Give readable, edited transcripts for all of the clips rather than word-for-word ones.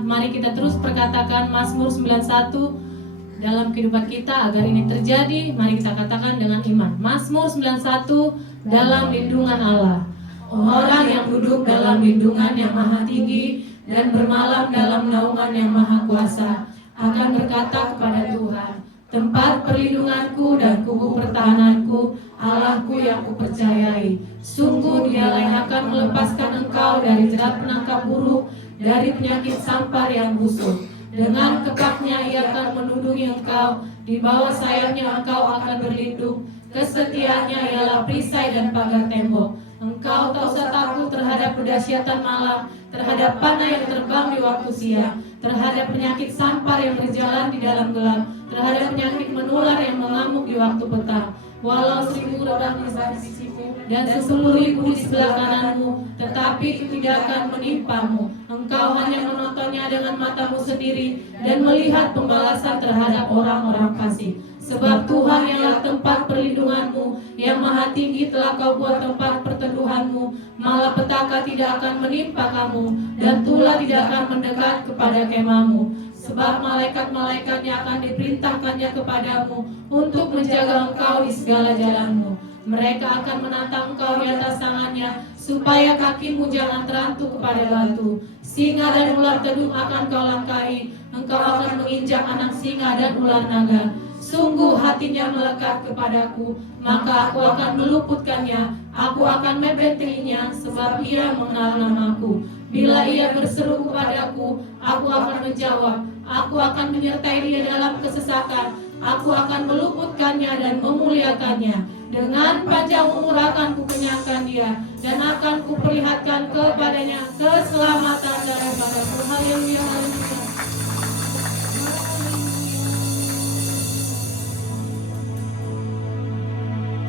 Mari kita terus perkatakan Mazmur 91 dalam kehidupan kita agar ini terjadi. Mari kita katakan dengan iman. Mazmur 91 dalam lindungan Allah. Orang yang duduk dalam lindungan yang maha tinggi dan bermalam dalam naungan yang maha kuasa akan berkata kepada Tuhan, tempat perlindunganku dan kubu pertahananku, Allahku yang kupercayai. Sungguh Dialah yang akan melepaskan engkau dari jerat penangkap buruk, dari penyakit sampar yang busuk. Dengan kepaknya Ia akan melindungi engkau, di bawah sayapnya engkau akan berlindung. Kesetiaannya ialah perisai dan pagar tembok. Engkau tak usah takut terhadap kedahsyatan malam, terhadap panah yang terbang di waktu siang, terhadap penyakit sampar yang berjalan di dalam gelap, terhadap penyakit menular yang mengamuk di waktu petang. Walau 1000 rodang di sisimu dan 10.000 di sebelah kananmu, tetapi itu tidak akan menimpamu. Engkau hanya menontonnya dengan matamu sendiri dan melihat pembalasan terhadap orang-orang fasik. Sebab Tuhan ialah tempat perlindunganmu, yang maha tinggi telah kau buat tempat perteduhanmu. Malapetaka tidak akan menimpa kamu, dan tulah tidak akan mendekat kepada kemahmu. Sebab malaikat-malaikatnya akan diperintahkannya kepadamu untuk menjaga engkau di segala jalanmu. Mereka akan menantang engkau di atas tangannya, supaya kakimu jangan terantuk kepada batu. Singa dan ular tedung akan kau langkahi, engkau akan menginjak anak singa dan ular naga. Sungguh hatinya melekat kepadaku, maka aku akan meluputkannya, aku akan membentenginya, sebab ia mengenal namaku. Bila ia berseru kepadaku, aku akan menjawab, aku akan menyertai dia dalam kesesakan, aku akan meluputkannya dan memuliakannya. Dengan panjang umur akan kukenyangkan dia, dan akan kuperlihatkan kepadanya keselamatan daripadaku. Haleluya, haleluya.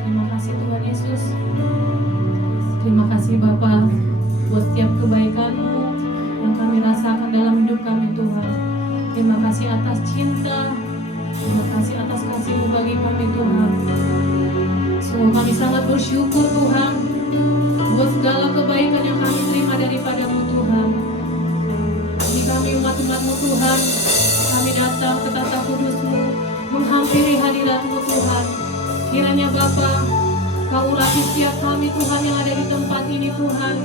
Terima kasih Tuhan Yesus. Terima kasih Bapa buat setiap kebaikan-Mu yang kami rasakan dalam hidup kami Tuhan. Terima kasih atas cinta, terima kasih atas kasih-Mu bagi kami Tuhan. Sungguh kami sangat bersyukur Tuhan buat segala kebaikan yang kami terima daripada-Mu Tuhan. Ini kami umat-umat-Mu Tuhan, kami datang ke tata kudus-Mu, menghampiri hadirat-Mu Tuhan. Kiranya Bapa, Kau urapi setiap kami Tuhan yang ada di tempat ini Tuhan.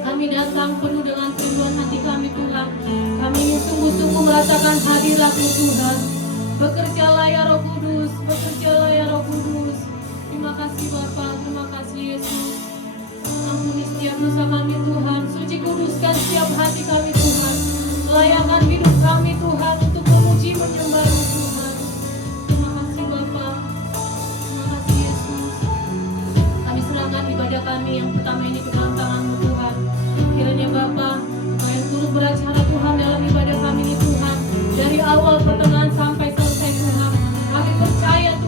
Kami datang penuh dengan kerinduan hati kami Tuhan. Kami ingin sungguh-sungguh merasakan hadirat-Mu Tuhan. Bekerjalah ya Roh Kudus, bekerjalah ya Roh Kudus. Terima kasih Bapa, terima kasih Yesus. Ampuni setiap dosa kami Tuhan. Suci kuduskan setiap hati kami Tuhan. Layakan hidup kami Tuhan untuk memuji menyembah-Mu Tuhan. Terima kasih Bapa, terima kasih Yesus. Kami serahkan ibadah kami yang pertama ini ke dalam tangan-Mu Tuhan. Kiranya Bapa, Engkau yang turut beracara Tuhan dalam ibadah kami ini Tuhan. Dari awal pertengahan sampai selesai Tuhan. Kami percaya Tuhan.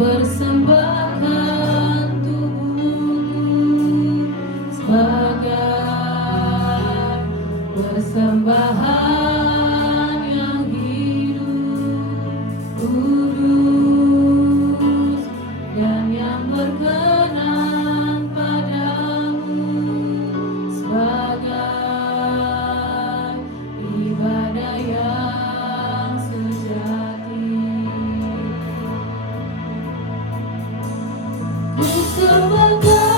Persembahkan tubuhku sebagai persembahan yang hidup, kudus, dan yang berkenan padamu, sebagai ibadah yang sejati. Ku sembah Tuhan,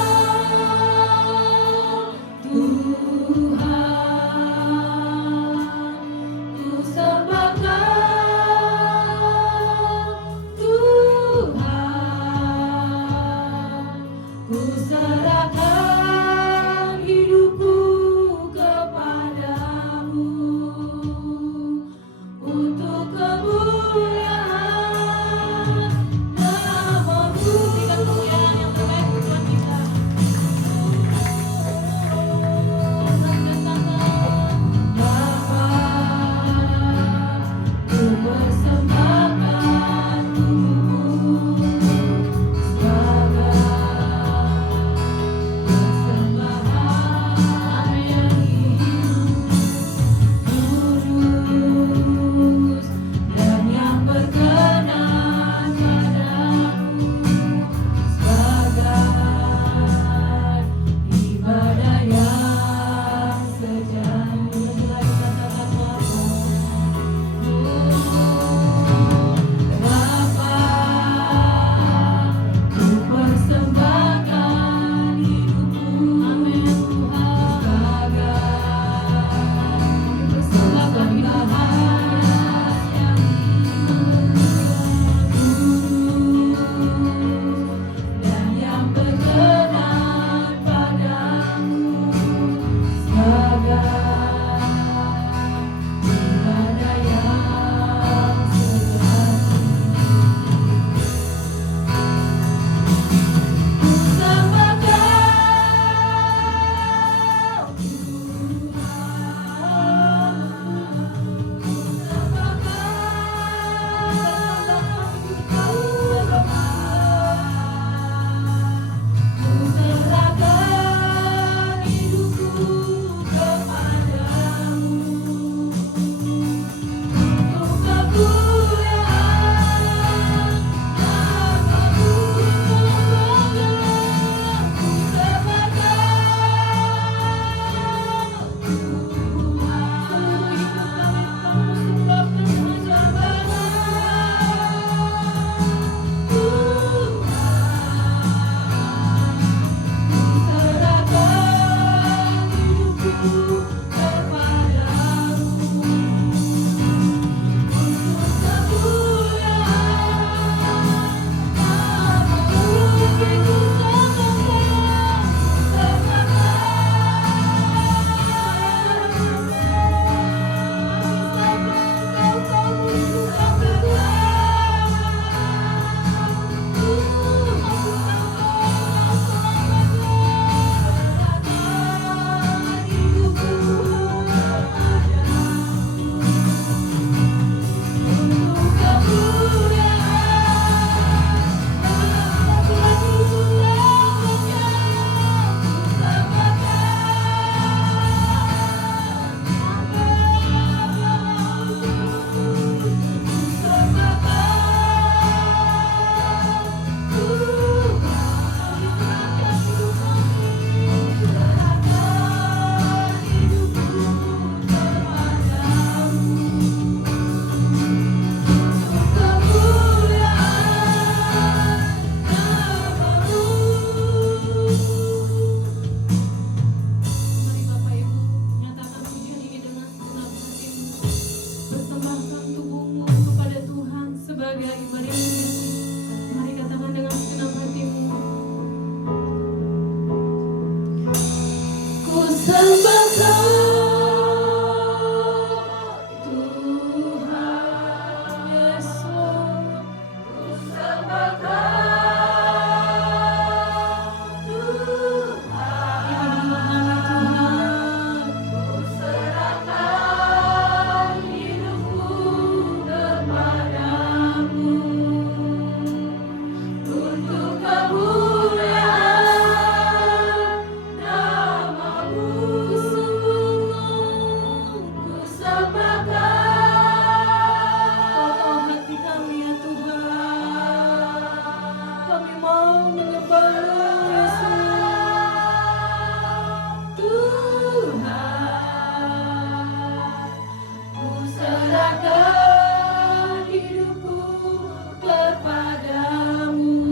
kami mau menyembah-Mu Yesus. Tuhan, ku serahkan hidupku kepadamu.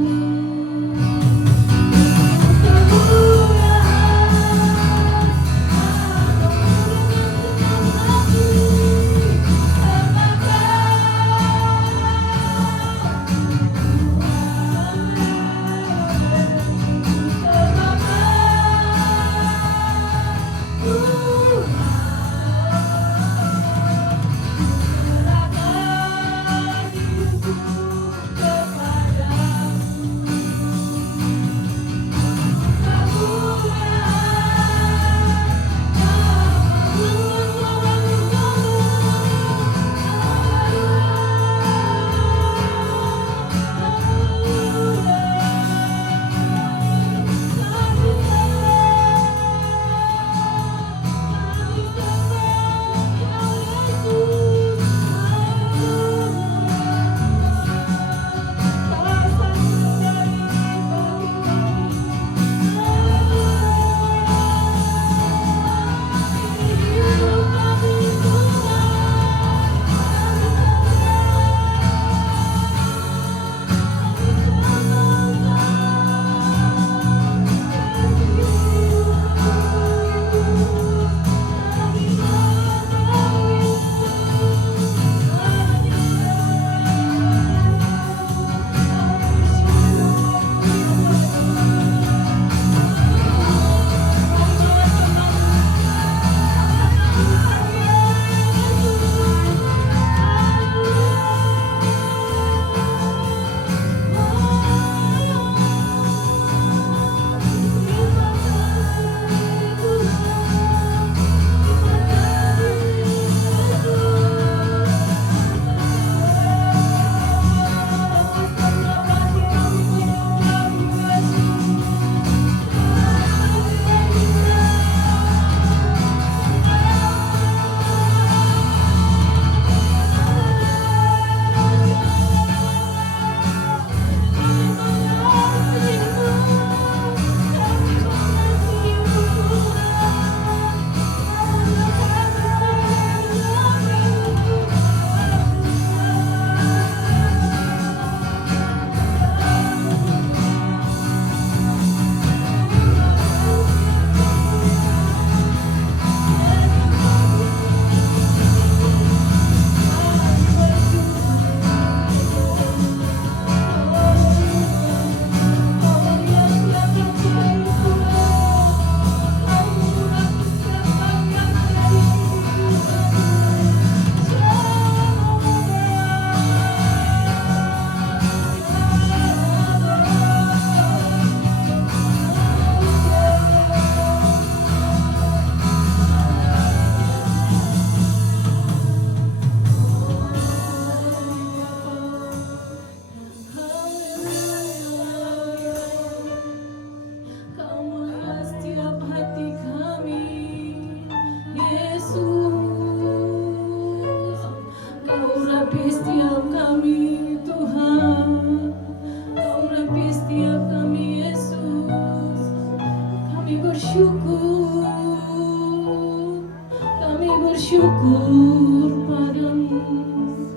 bersyukur padamu.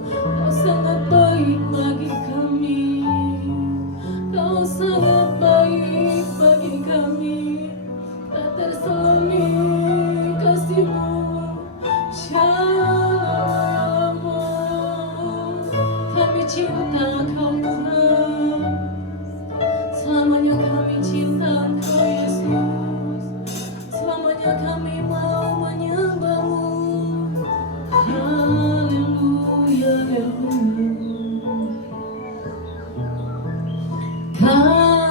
Kau sangat baik bagi kami. Kau sangat baik bagi kami. Tak terselami kasih-Mu. Shalom. Kami cinta Kau Tuhan. Selamanya kami cinta Engkau Yesus. Selamanya kami mau menyembah-Mu. Haleluya, haleluya.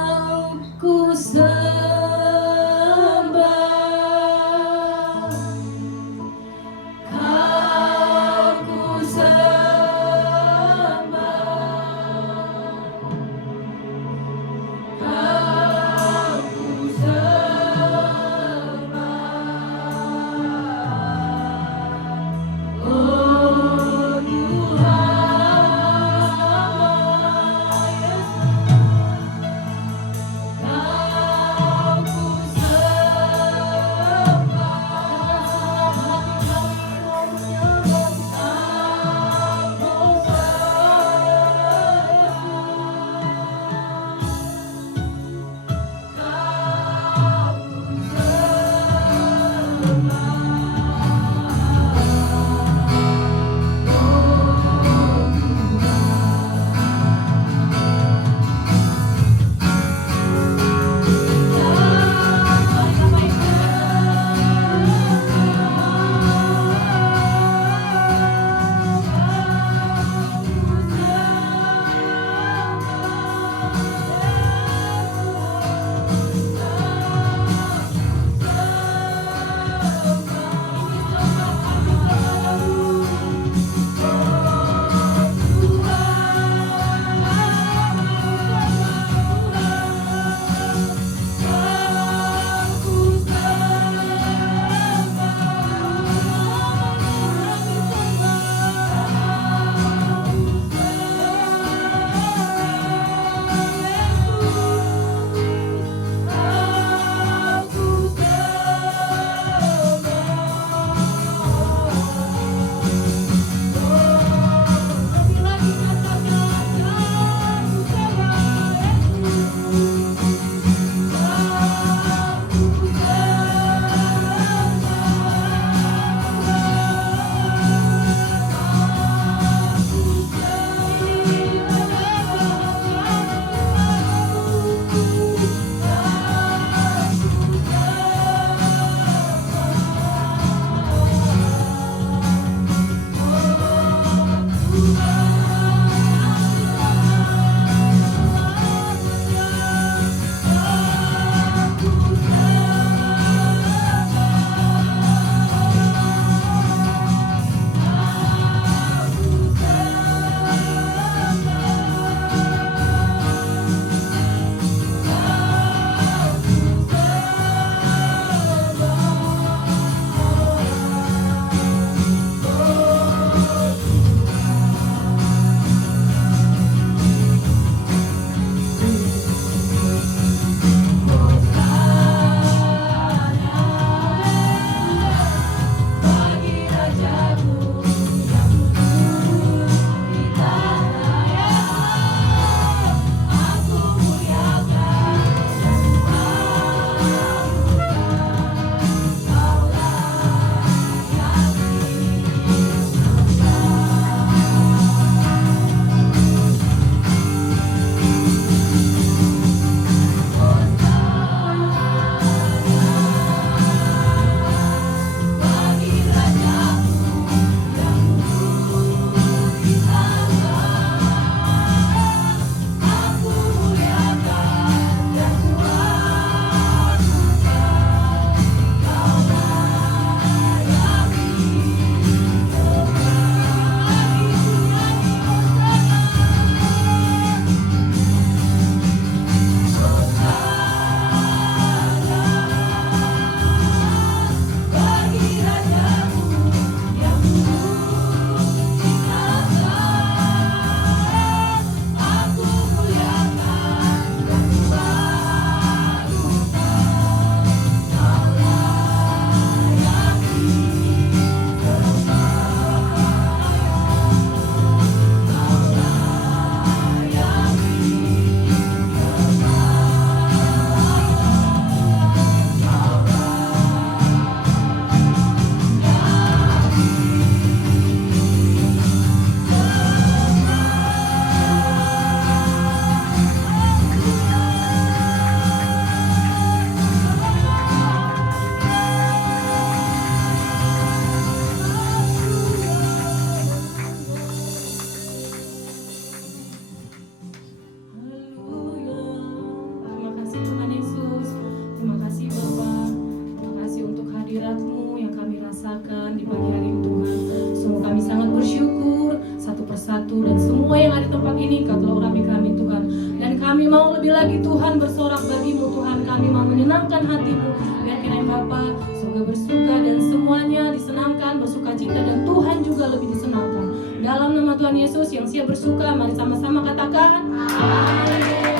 Lebih lagi Tuhan bersorak bagimu Tuhan, kami mau menyenangkan hatimu. Biar kiranya Bapa surga bersuka dan semuanya disenangkan, bersuka cita, dan Tuhan juga lebih disenangkan. Dalam nama Tuhan Yesus yang siap bersuka, mari sama-sama katakan amin.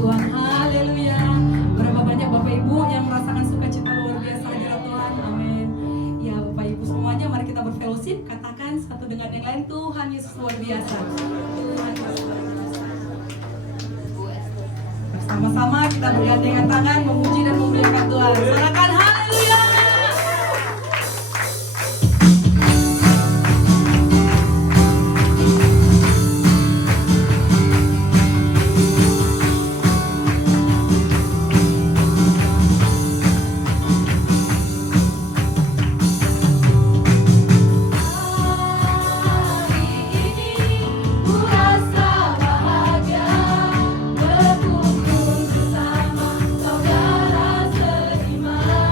Tuhan, haleluya. Berapa banyak Bapak Ibu yang merasakan sukacita luar biasa hadirat Tuhan, amin. Ya Bapak Ibu semuanya, mari kita berfellowship, katakan satu dengan yang lain, Tuhan Yesus luar biasa. Tuhan Yesus luar biasa. Bersama-sama kita bergandengan tangan memuji dan memuliakan Tuhan. Sorakan haleluya. Saudara seiman.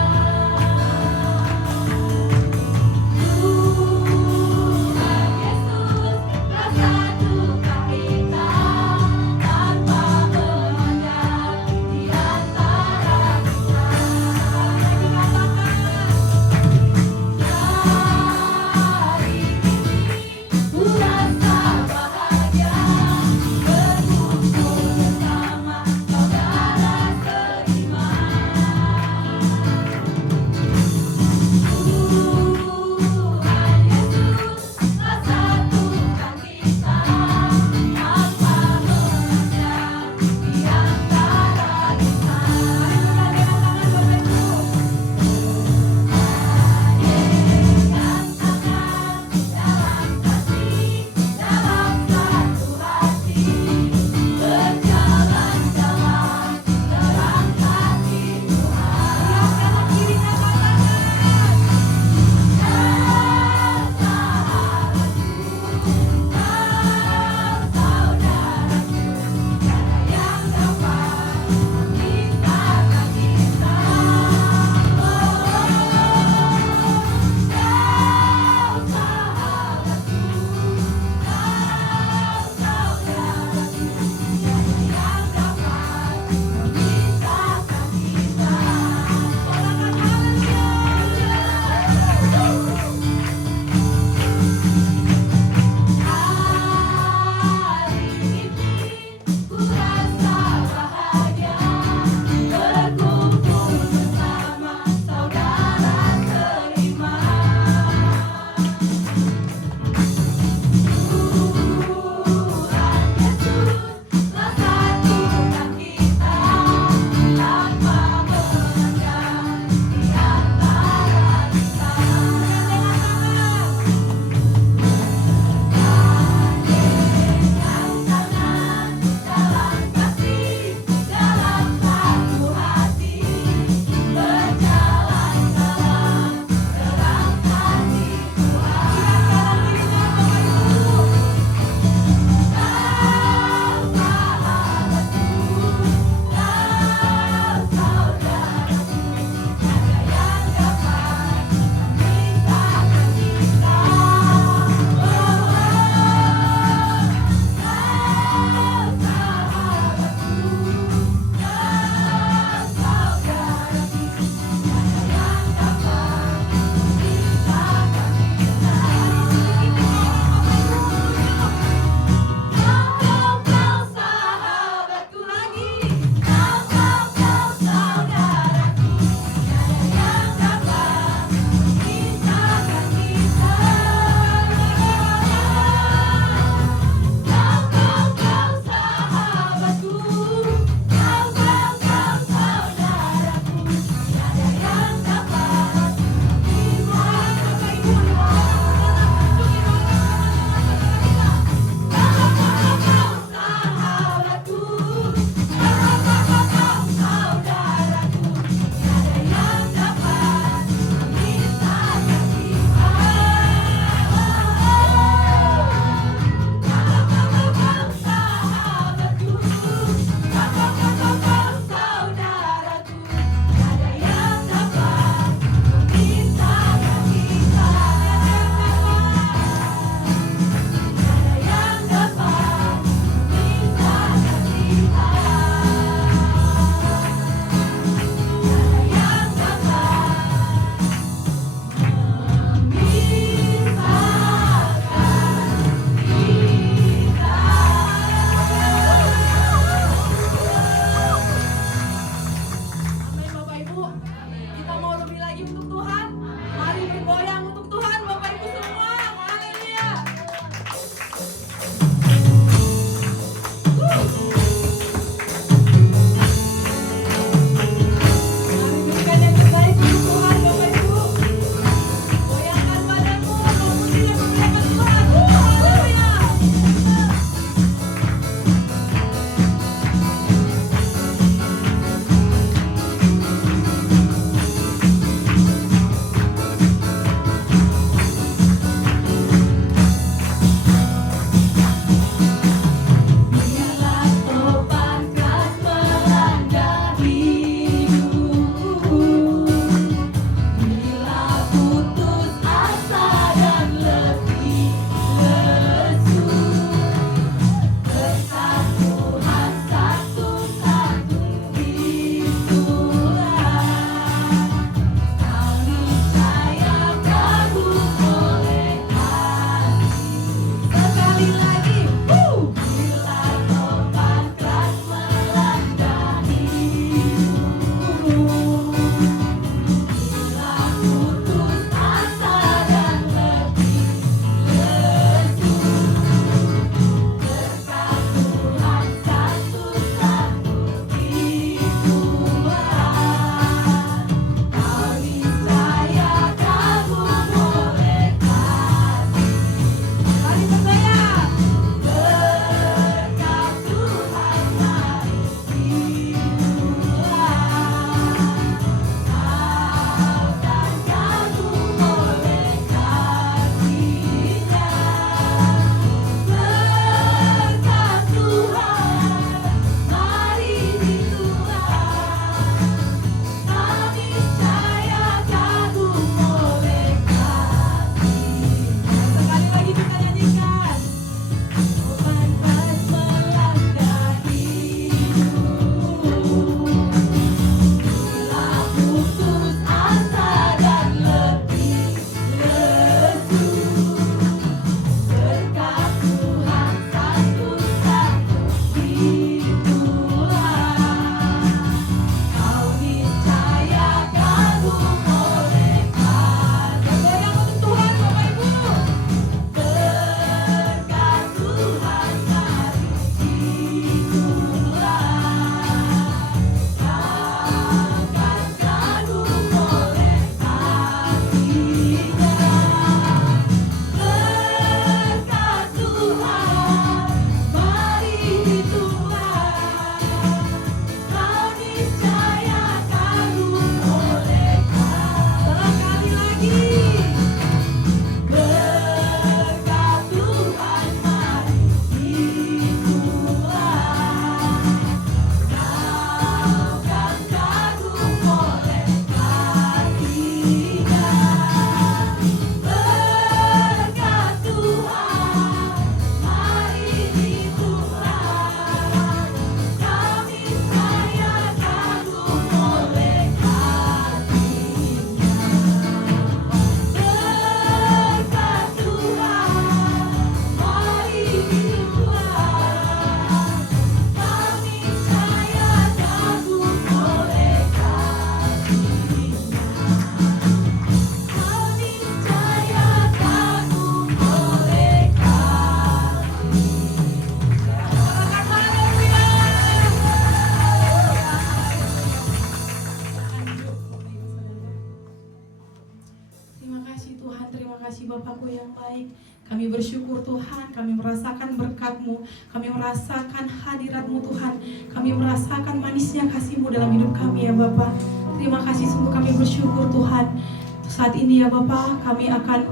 yang baik. Kami bersyukur Tuhan, kami merasakan berkat-Mu, kami merasakan hadirat-Mu Tuhan, kami merasakan manisnya kasih-Mu dalam hidup kami ya Bapa. Terima kasih, sungguh kami bersyukur Tuhan. Saat ini ya Bapa, kami akan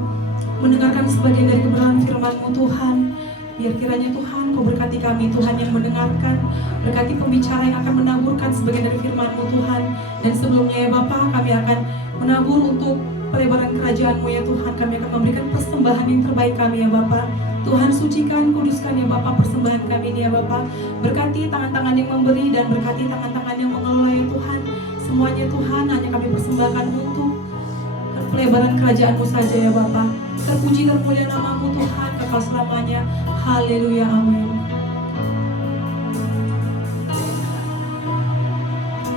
mendengarkan sebagian dari kebenaran firman-Mu Tuhan. Biar kiranya Tuhan Kau berkati kami Tuhan yang mendengarkan, berkati pembicara yang akan menaburkan sebagian dari firman-Mu Tuhan. Dan sebelumnya ya Bapa, kami akan menabur untuk pelebaran kerajaan-Mu ya Tuhan. Kami akan memberikan persembahan yang terbaik kami ya Bapa. Tuhan sucikan, kuduskan ya Bapa persembahan kami ini ya Bapa. Berkati tangan-tangan yang memberi dan berkati tangan-tangan yang mengelola ya Tuhan. Semuanya Tuhan hanya kami persembahkan untuk pelebaran kerajaan-Mu saja ya Bapa. Terpuji termulia nama-Mu Tuhan kekal selamanya. Haleluya, amin.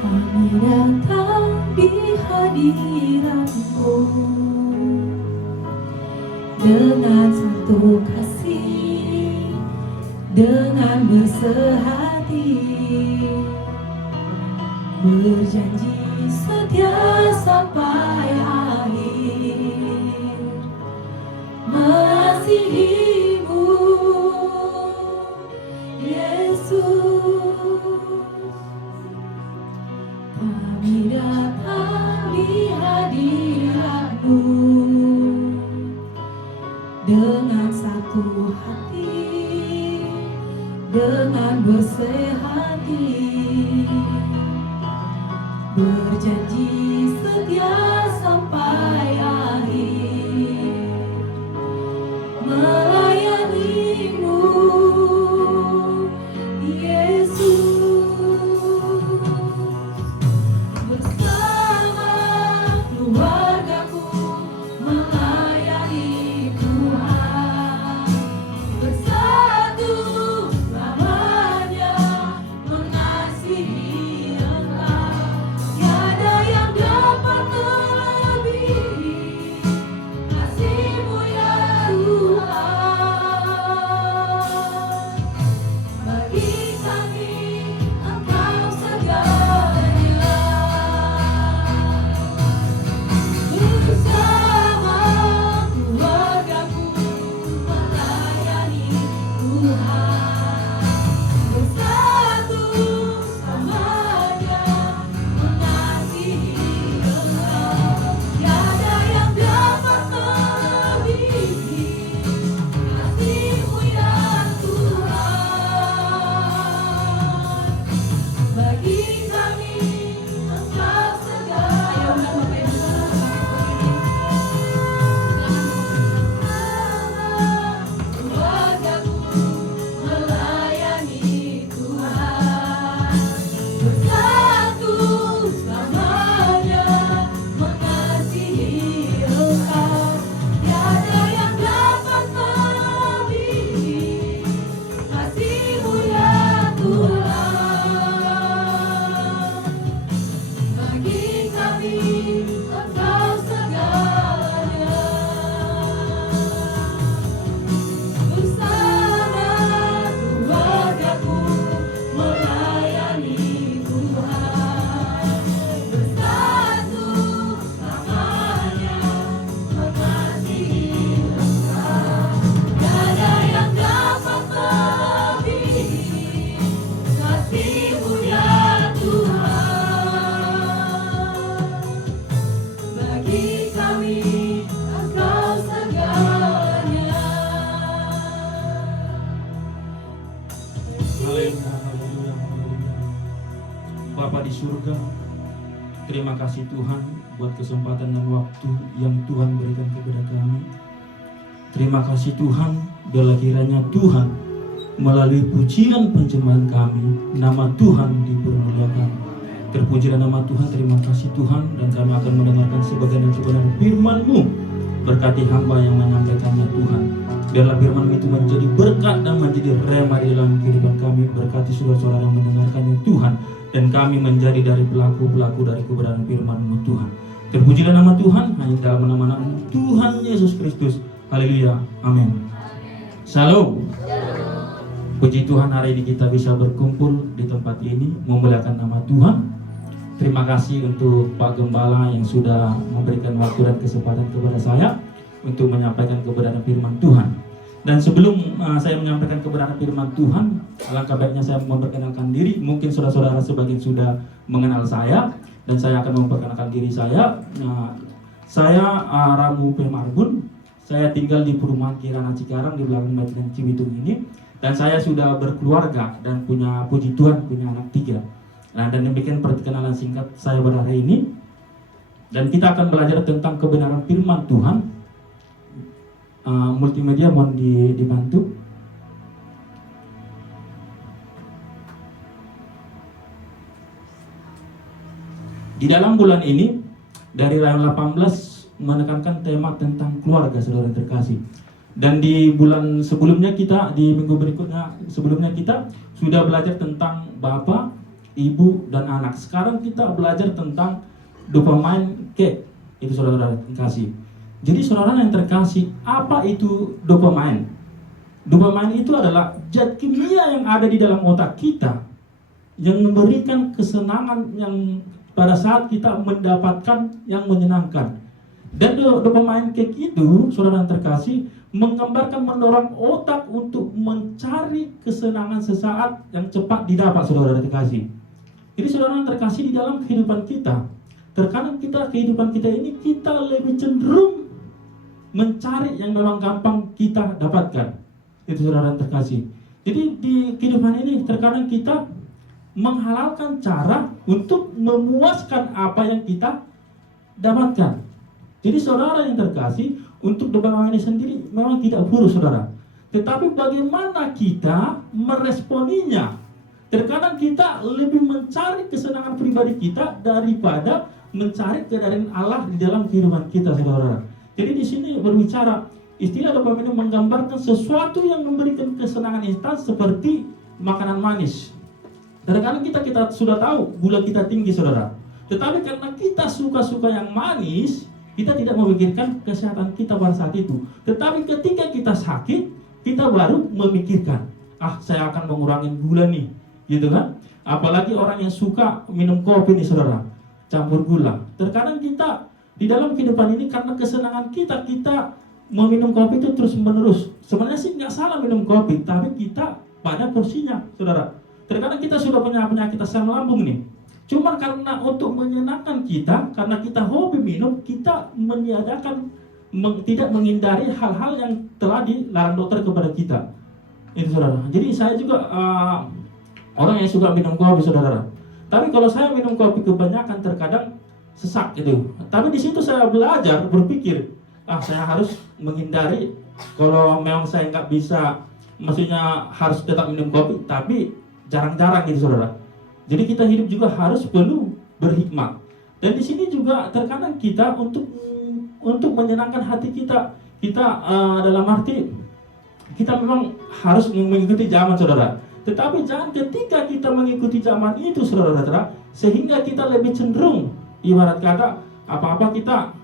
Kami datang di hadirat-Mu dengan satu kasih, dengan bersehati, berjanji setia sampai akhir, mengasihi-Mu Yesus. Kami datang di hadirat-Mu dengan satu hati, dengan bersehati, berjanji setia sampai akhir, melayani-Mu Yesus. Bersama keluargaku melayani Tuhan, bersatu selamanya mengasihi Engkau. Tiada yang dapat melebihi kasih-Mu ya Tuhan. Bagi kami Engkau segalanya. Bersama keluargaku melayani Tuhan, bersatu selamanya mengasihi Engkau. Tiada yang dapat melebihi kasih-Mu ya Tuhan. Bagi kami Engkau segalanya. Keluargaku melayani Tuhan, bersatu selamanya mengasihi Engkau. Tiada yang dapat melebihi kasih-Mu ya Tuhan. Bagi kami Engkau segalanya. Bersama keluargaku melayani Tuhan, bersatu selamanya mengasihi Engkau. Tiada yang dapat melebihi kasih-Mu ya Tuhan. Bagi kami Engkau segalanya. Haleluya, haleluya, haleluya. Bapa di surga, terima kasih Tuhan buat kesempatan dan waktu yang Tuhan berikan kepada kami. Terima kasih Tuhan, bila kiranya Tuhan melalui pujian penyembahan kami, nama Tuhan dipermuliakan. Terpujilah nama Tuhan, terima kasih Tuhan, dan kami akan mendengarkan sebagian yang sebenar firman-Mu. Berkati hamba yang menyampaikannya Tuhan. Biarlah firman itu menjadi berkat dan menjadi rema di dalam kehidupan kami. Berkati saudara-saudara yang mendengarkannya Tuhan, dan kami menjadi dari pelaku-pelaku dari kebenaran firman-Mu Tuhan. Terpujilah nama Tuhan, hanya dalam nama Tuhan Yesus Kristus. Haleluya, amin. Shalom. Puji Tuhan, hari ini kita bisa berkumpul di tempat ini memuliakan nama Tuhan. Terima kasih untuk Pak Gembala yang sudah memberikan waktu dan kesempatan kepada saya untuk menyampaikan kebenaran firman Tuhan. Dan sebelum saya menyampaikan kebenaran firman Tuhan, alangkah baiknya saya memperkenalkan diri. Mungkin saudara-saudara sebagian sudah mengenal saya, dan saya akan memperkenalkan diri saya. Saya Ramu P. Marbun. Saya tinggal di perumahan Kirana Cikarang di belakang Batiran Cibitung ini, dan saya sudah berkeluarga dan punya, puji Tuhan, punya anak 3. Nah, dan demikian perkenalan singkat saya pada hari ini. Dan kita akan belajar tentang kebenaran firman Tuhan. Multimedia mohon dibantu. Di dalam bulan ini dari Rayon 18 menekankan tema tentang keluarga, saudara yang terkasih. Dan di bulan sebelumnya kita, di minggu berikutnya sebelumnya kita sudah belajar tentang bapak, ibu, dan anak. Sekarang kita belajar tentang dopamine kick, itu saudara yang terkasih. Jadi saudara yang terkasih, apa itu dopamine? Dopamine itu adalah zat kimia yang ada di dalam otak kita yang memberikan kesenangan yang pada saat kita mendapatkan yang menyenangkan. Dan dopamine kick itu, saudara yang terkasih, menggambarkan mendorong otak untuk mencari kesenangan sesaat yang cepat didapat, saudara yang terkasih. Jadi saudara yang terkasih, di dalam kehidupan kita, terkadang kehidupan kita ini kita lebih cenderung mencari yang memang gampang kita dapatkan. Itu saudara yang terkasih. Jadi di kehidupan ini terkadang kita menghalalkan cara untuk memuaskan apa yang kita dapatkan. Jadi saudara yang terkasih, untuk dopamine ini sendiri memang tidak buruk, saudara. Tetapi bagaimana kita meresponinya? Terkadang kita lebih mencari kesenangan pribadi kita daripada mencari kebenaran Allah di dalam kehidupan kita, saudara. Jadi di sini berbicara, istilah dopamine menggambarkan sesuatu yang memberikan kesenangan instan seperti makanan manis. Terkadang kita sudah tahu gula kita tinggi, saudara. Tetapi karena kita suka-suka yang manis, kita tidak memikirkan kesehatan kita pada saat itu. Tetapi ketika kita sakit, kita baru memikirkan, saya akan mengurangi gula nih, gitu kan? Apalagi orang yang suka minum kopi nih, saudara, campur gula. Terkadang kita di dalam kehidupan ini karena kesenangan kita meminum kopi itu terus menerus. Sebenarnya sih nggak salah minum kopi, tapi kita pada porsinya, saudara. Terkadang kita sudah punya penyakit asam lambung nih. Cuma karena untuk menyenangkan kita, karena kita hobi minum, kita meniadakan, tidak menghindari hal-hal yang telah dilarang dokter kepada kita. Itu saudara. Jadi saya juga orang yang suka minum kopi, saudara. Tapi kalau saya minum kopi kebanyakan terkadang sesak gitu. Tapi di situ saya belajar berpikir, saya harus menghindari. Kalau memang saya nggak bisa, maksudnya harus tetap minum kopi, tapi jarang-jarang gitu, saudara. Jadi kita hidup juga harus penuh berhikmat. Dan di sini juga terkadang kita untuk menyenangkan hati kita dalam arti kita memang harus mengikuti zaman, saudara. Tetapi jangan ketika kita mengikuti zaman itu, saudara-saudara, sehingga kita lebih cenderung, ibarat kata apa-apa kita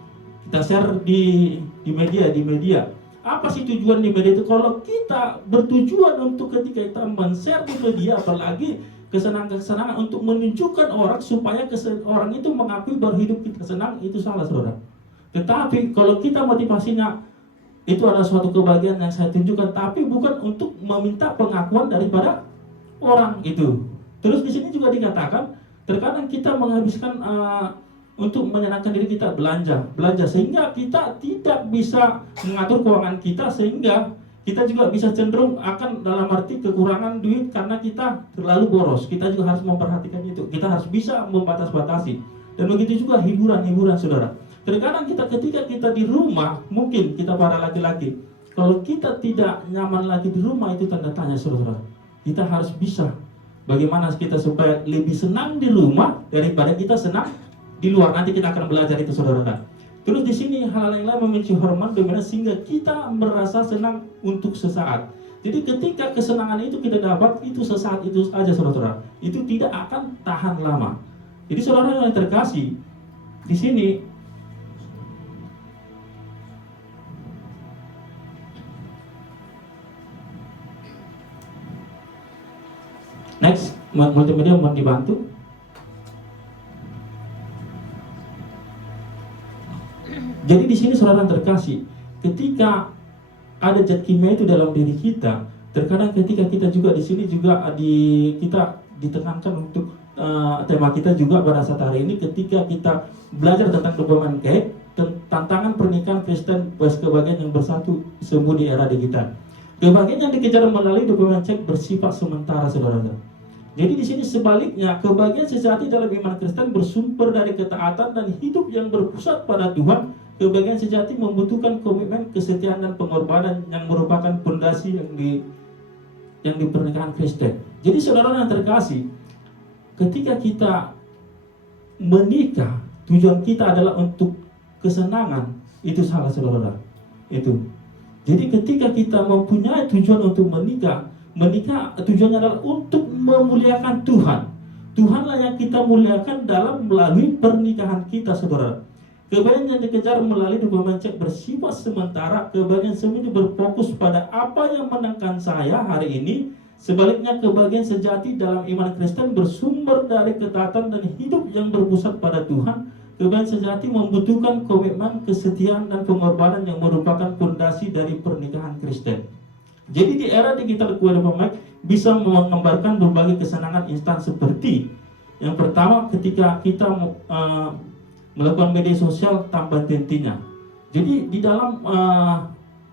share di media. Apa sih tujuan di media itu? Kalau kita bertujuan untuk ketika kita men-share di media, apalagi kesenangan untuk menunjukkan orang supaya orang itu mengakui bahwa hidup kita senang, itu salah, saudara. Tetapi kalau kita motivasinya itu adalah suatu kebahagiaan yang saya tunjukkan, tapi bukan untuk meminta pengakuan daripada orang itu. Terus di sini juga dikatakan terkadang kita menghabiskan untuk menyenangkan diri kita belanja sehingga kita tidak bisa mengatur keuangan kita, sehingga kita juga bisa cenderung akan dalam arti kekurangan duit karena kita terlalu boros. Kita juga harus memperhatikan itu. Kita harus bisa membatas-batasi. Dan begitu juga hiburan-hiburan, saudara. Terkadang ketika kita di rumah, mungkin kita para laki-laki, kalau kita tidak nyaman lagi di rumah, itu tanda tanya, saudara. Kita harus bisa bagaimana kita supaya lebih senang di rumah daripada kita senang di luar. Nanti kita akan belajar itu, saudara. Terus di sini hal yang lain memicu hormon dimana sehingga kita merasa senang untuk sesaat. Jadi ketika kesenangan itu kita dapat, itu sesaat itu saja, saudara. Itu tidak akan tahan lama. Jadi saudara yang terkasih, di sini next, multimedia mohon dibantu. Jadi di sini saudara yang terkasih, ketika ada zat kimia itu dalam diri kita, terkadang ketika kita juga di sini juga kita ditekankan untuk tema kita juga pada saat hari ini, ketika kita belajar tentang dokumen cake, tantangan pernikahan Kristen kebahagiaan yang bersatu semu di era digital. Kebahagiaan yang dikejar melalui dokumen cake bersifat sementara, saudara-saudara. Jadi di sini sebaliknya, kebahagiaan sejati dalam iman Kristen bersumber dari ketaatan dan hidup yang berpusat pada Tuhan. Kebahagiaan sejati membutuhkan komitmen, kesetiaan dan pengorbanan yang merupakan fondasi yang di pernikahan Kristen. Jadi saudara yang terkasih, ketika kita menikah, tujuan kita adalah untuk kesenangan, itu salah, saudara. Itu. Jadi ketika kita mempunyai tujuan untuk menikah tujuannya adalah untuk memuliakan Tuhan. Tuhanlah yang kita muliakan melalui pernikahan kita, saudara. Kebahagiaan yang dikejar melalui dokumen cek bersifat sementara. Kebahagiaan semuanya berfokus pada apa yang menangkan saya hari ini. Sebaliknya, kebahagiaan sejati dalam iman Kristen bersumber dari ketaatan dan hidup yang berpusat pada Tuhan. Kebahagiaan sejati membutuhkan komitmen, kesetiaan dan pengorbanan yang merupakan fondasi dari pernikahan Kristen. Jadi di era digital kehidupan bisa menggambarkan berbagai kesenangan instan seperti yang pertama, ketika kita melakukan media sosial tanpa hentinya. Jadi di dalam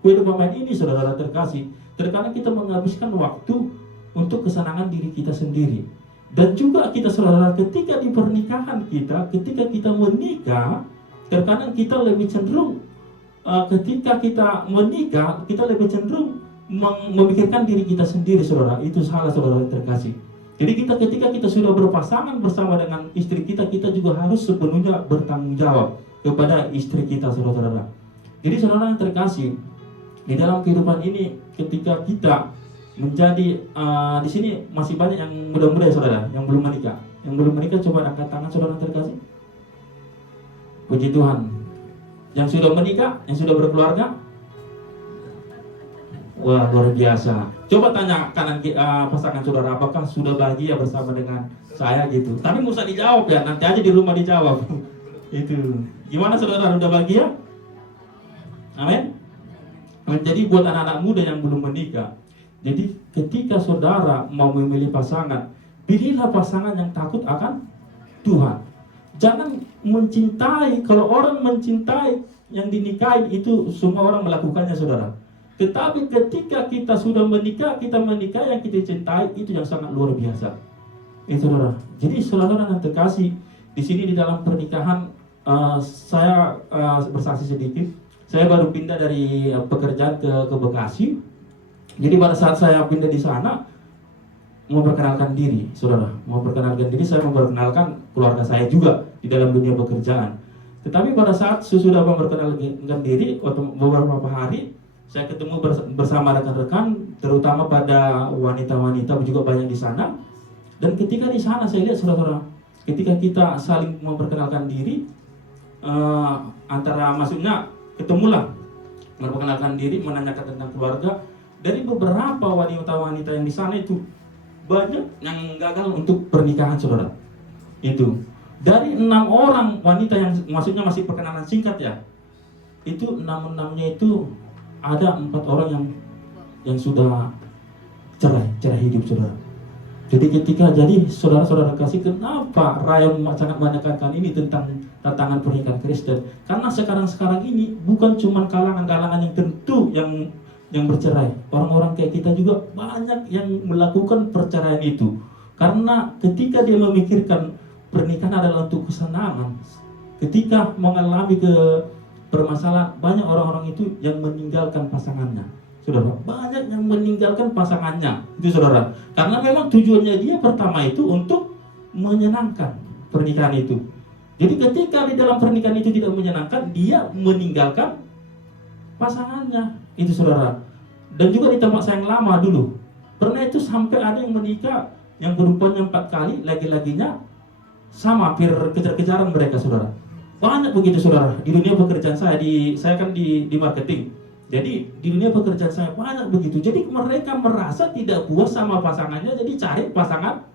kehidupan ini, saudara terkasih, terkadang kita menghabiskan waktu untuk kesenangan diri kita sendiri. Dan juga kita, saudara, ketika di pernikahan kita, ketika kita menikah, terkadang kita lebih cenderung ketika kita menikah, kita lebih cenderung memikirkan diri kita sendiri, saudara. Itu salah, saudara terkasih. Jadi ketika kita sudah berpasangan bersama dengan istri kita, kita juga harus sepenuhnya bertanggung jawab kepada istri kita, saudara. Jadi saudara yang terkasih, di dalam kehidupan ini, ketika kita menjadi di sini masih banyak yang muda-muda ya, saudara, yang belum menikah. Yang belum menikah, coba angkat tangan, saudara yang terkasih. Puji Tuhan. Yang sudah menikah, yang sudah berkeluarga, wah, luar biasa. Coba tanya kanan pasangan saudara, apakah sudah bahagia bersama dengan saya gitu. Tapi nggak usah dijawab ya, nanti aja di rumah dijawab. Itu. Gimana saudara, sudah bahagia? Amin. Jadi buat anak-anak muda yang belum menikah, jadi ketika saudara mau memilih pasangan, pilihlah pasangan yang takut akan Tuhan. Jangan mencintai, kalau orang mencintai yang dinikahin itu semua orang melakukannya, saudara. Tetapi ketika kita sudah menikah, kita menikah yang kita cintai, itu yang sangat luar biasa. Itu, saudara. Jadi saudara yang terkasih, di sini di dalam pernikahan saya bersaksi sedikit. Saya baru pindah dari pekerjaan ke Bekasi. Jadi pada saat saya pindah di sana, mau perkenalkan diri, saudara. Mau perkenalkan diri, saya memperkenalkan keluarga saya juga di dalam dunia pekerjaan. Tetapi pada saat sesudah memperkenalkan diri, beberapa hari, saya ketemu bersama rekan-rekan, terutama pada wanita-wanita juga banyak di sana. Dan ketika di sana saya lihat, saudara, ketika kita saling memperkenalkan diri, antara maksudnya ketemulah memperkenalkan diri, menanyakan tentang keluarga. Dari beberapa wanita-wanita yang di sana itu banyak yang gagal untuk pernikahan, saudara. Itu dari 6 orang wanita yang maksudnya masih perkenalan singkat ya, itu 6-6-nya itu ada 4 orang yang sudah cerai hidup, saudara. Jadi saudara-saudara kasih, kenapa Rayon sangat menekankan ini tentang tantangan pernikahan Kristen? Karena sekarang ini bukan cuma kalangan-kalangan yang tentu yang bercerai. Orang-orang kayak kita juga banyak yang melakukan perceraian itu. Karena ketika dia memikirkan pernikahan adalah untuk kesenangan, ketika mengalami permasalahan, banyak orang-orang itu yang meninggalkan pasangannya, saudara. Banyak yang meninggalkan pasangannya, itu, saudara. Karena memang tujuannya dia pertama itu untuk menyenangkan pernikahan itu. Jadi ketika di dalam pernikahan itu tidak menyenangkan, dia meninggalkan pasangannya, itu, saudara. Dan juga di tempat saya yang lama dulu, pernah itu sampai ada yang menikah, yang perempuannya 4 kali, laki-lakinya sama, hampir kejar-kejaran mereka, saudara. Banyak begitu, saudara. Di dunia pekerjaan saya kan di marketing. Jadi di dunia pekerjaan saya banyak begitu. Jadi mereka merasa tidak puas sama pasangannya, jadi cari pasangan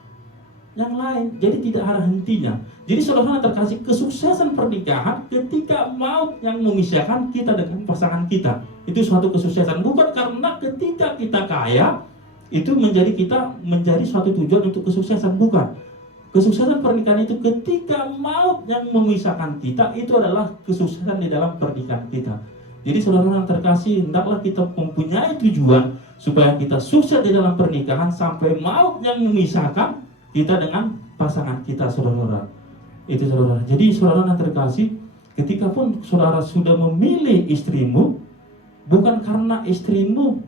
yang lain. Jadi tidak ada hentinya. Jadi saudara terkasih, kesuksesan pernikahan ketika maut yang memisahkan kita dengan pasangan kita, itu suatu kesuksesan. Bukan karena ketika kita kaya itu menjadi suatu tujuan untuk kesuksesan, bukan. Kesuksesan pernikahan itu ketika maut yang memisahkan kita, itu adalah kesuksesan di dalam pernikahan kita. Jadi saudara yang terkasih, hendaklah kita mempunyai tujuan supaya kita sukses di dalam pernikahan sampai maut yang memisahkan kita dengan pasangan kita, saudara. Itu saudara. Jadi saudara yang terkasih, ketika pun saudara sudah memilih istrimu, bukan karena istrimu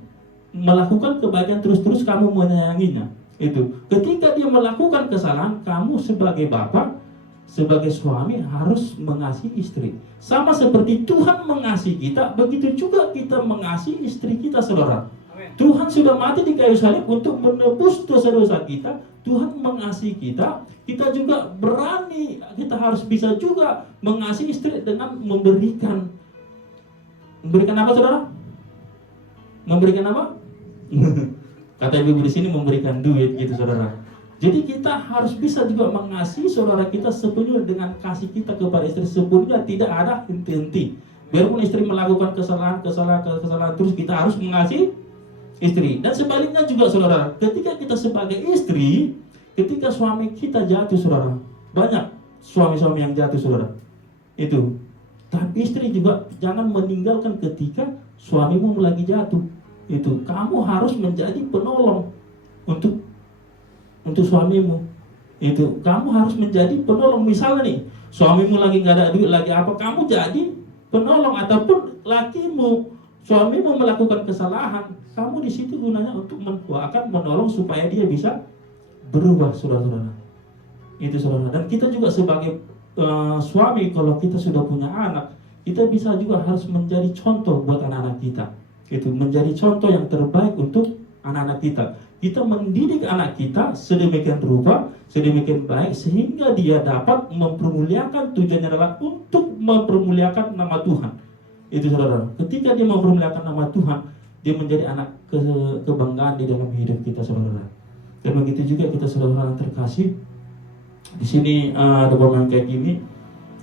melakukan kebaikan terus-terus kamu menyayanginya. Itu ketika dia melakukan kesalahan, kamu sebagai bapak, sebagai suami harus mengasihi istri. Sama seperti Tuhan mengasihi kita, begitu juga kita mengasihi istri kita, saudara. Tuhan sudah mati di kayu salib untuk menebus dosa-dosa kita. Tuhan mengasihi kita. Kita juga berani, kita harus bisa juga mengasihi istri dengan memberikan apa, saudara? Memberikan apa? Kata ibu di sini memberikan duit gitu, saudara. Jadi kita harus bisa juga mengasihi saudara kita sepenuhnya dengan kasih kita kepada istri sepenuhnya, tidak ada henti-henti. Biarpun istri melakukan kesalahan terus kita harus mengasihi istri. Dan sebaliknya juga, saudara, ketika kita sebagai istri, ketika suami kita jatuh, saudara, banyak suami-suami yang jatuh, saudara. Itu. Tapi istri juga jangan meninggalkan ketika suamimu lagi jatuh. Itu. Kamu harus menjadi penolong untuk suamimu. Itu. Kamu harus menjadi penolong. Misalnya nih, suamimu lagi nggak ada duit, lagi apa, kamu jadi penolong. Ataupun lakimu, suamimu melakukan kesalahan, kamu di situ gunanya untuk mendoakan, menolong supaya dia bisa berubah, saudara-saudara. Itu, saudara. Dan kita juga sebagai suami, kalau kita sudah punya anak, kita bisa juga harus menjadi contoh buat anak-anak kita. Itu menjadi contoh yang terbaik untuk anak-anak kita. Kita mendidik anak kita sedemikian rupa, sedemikian baik, sehingga dia dapat mempermuliakan, tujuannya adalah untuk mempermuliakan nama Tuhan. Itu, saudara. Ketika dia mempermuliakan nama Tuhan, dia menjadi anak kebanggaan di dalam hidup kita, saudara. Dan begitu juga kita, saudara yang terkasih, di sini ada pemain kayak gini.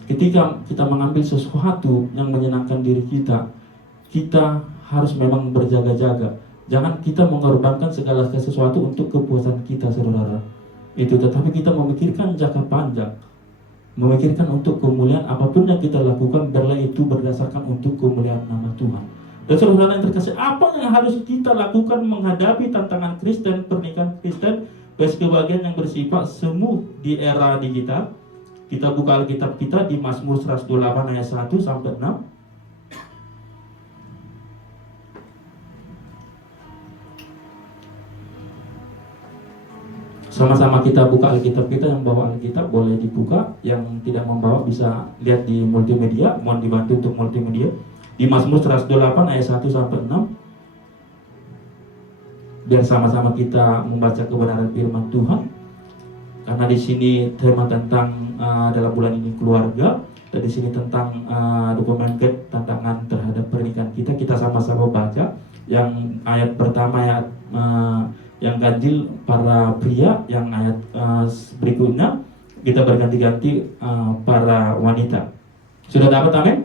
Ketika kita mengambil sesuatu yang menyenangkan diri kita, kita harus memang berjaga-jaga. Jangan kita mengorbankan segala sesuatu untuk kepuasan kita, saudara. Itu, tetapi kita memikirkan jangka panjang, memikirkan untuk kemuliaan apapun yang kita lakukan, biarlah itu berdasarkan untuk kemuliaan nama Tuhan. Dan saudara yang terkasih, apa yang harus kita lakukan menghadapi tantangan Kristen, pernikahan Kristen, kebahagiaan yang bersifat semu di era digital? Kita buka Alkitab kita di Mazmur 128 ayat 1 sampai 6. Sama-sama kita buka Alkitab kita. Yang bawa Alkitab boleh dibuka, yang tidak membawa bisa lihat di multimedia, mohon dibantu untuk multimedia. Di Mazmur 128 ayat 1 sampai 6. Biar sama-sama kita membaca kebenaran firman Tuhan. Karena di sini tema tentang dalam bulan ini keluarga, dan di sini tentang dokumen tantangan terhadap pernikahan kita. Kita sama-sama baca. Yang ayat pertama, ayat yang ganjil para pria, yang ayat berikutnya kita berganti-ganti para wanita. Sudah dapat, amin?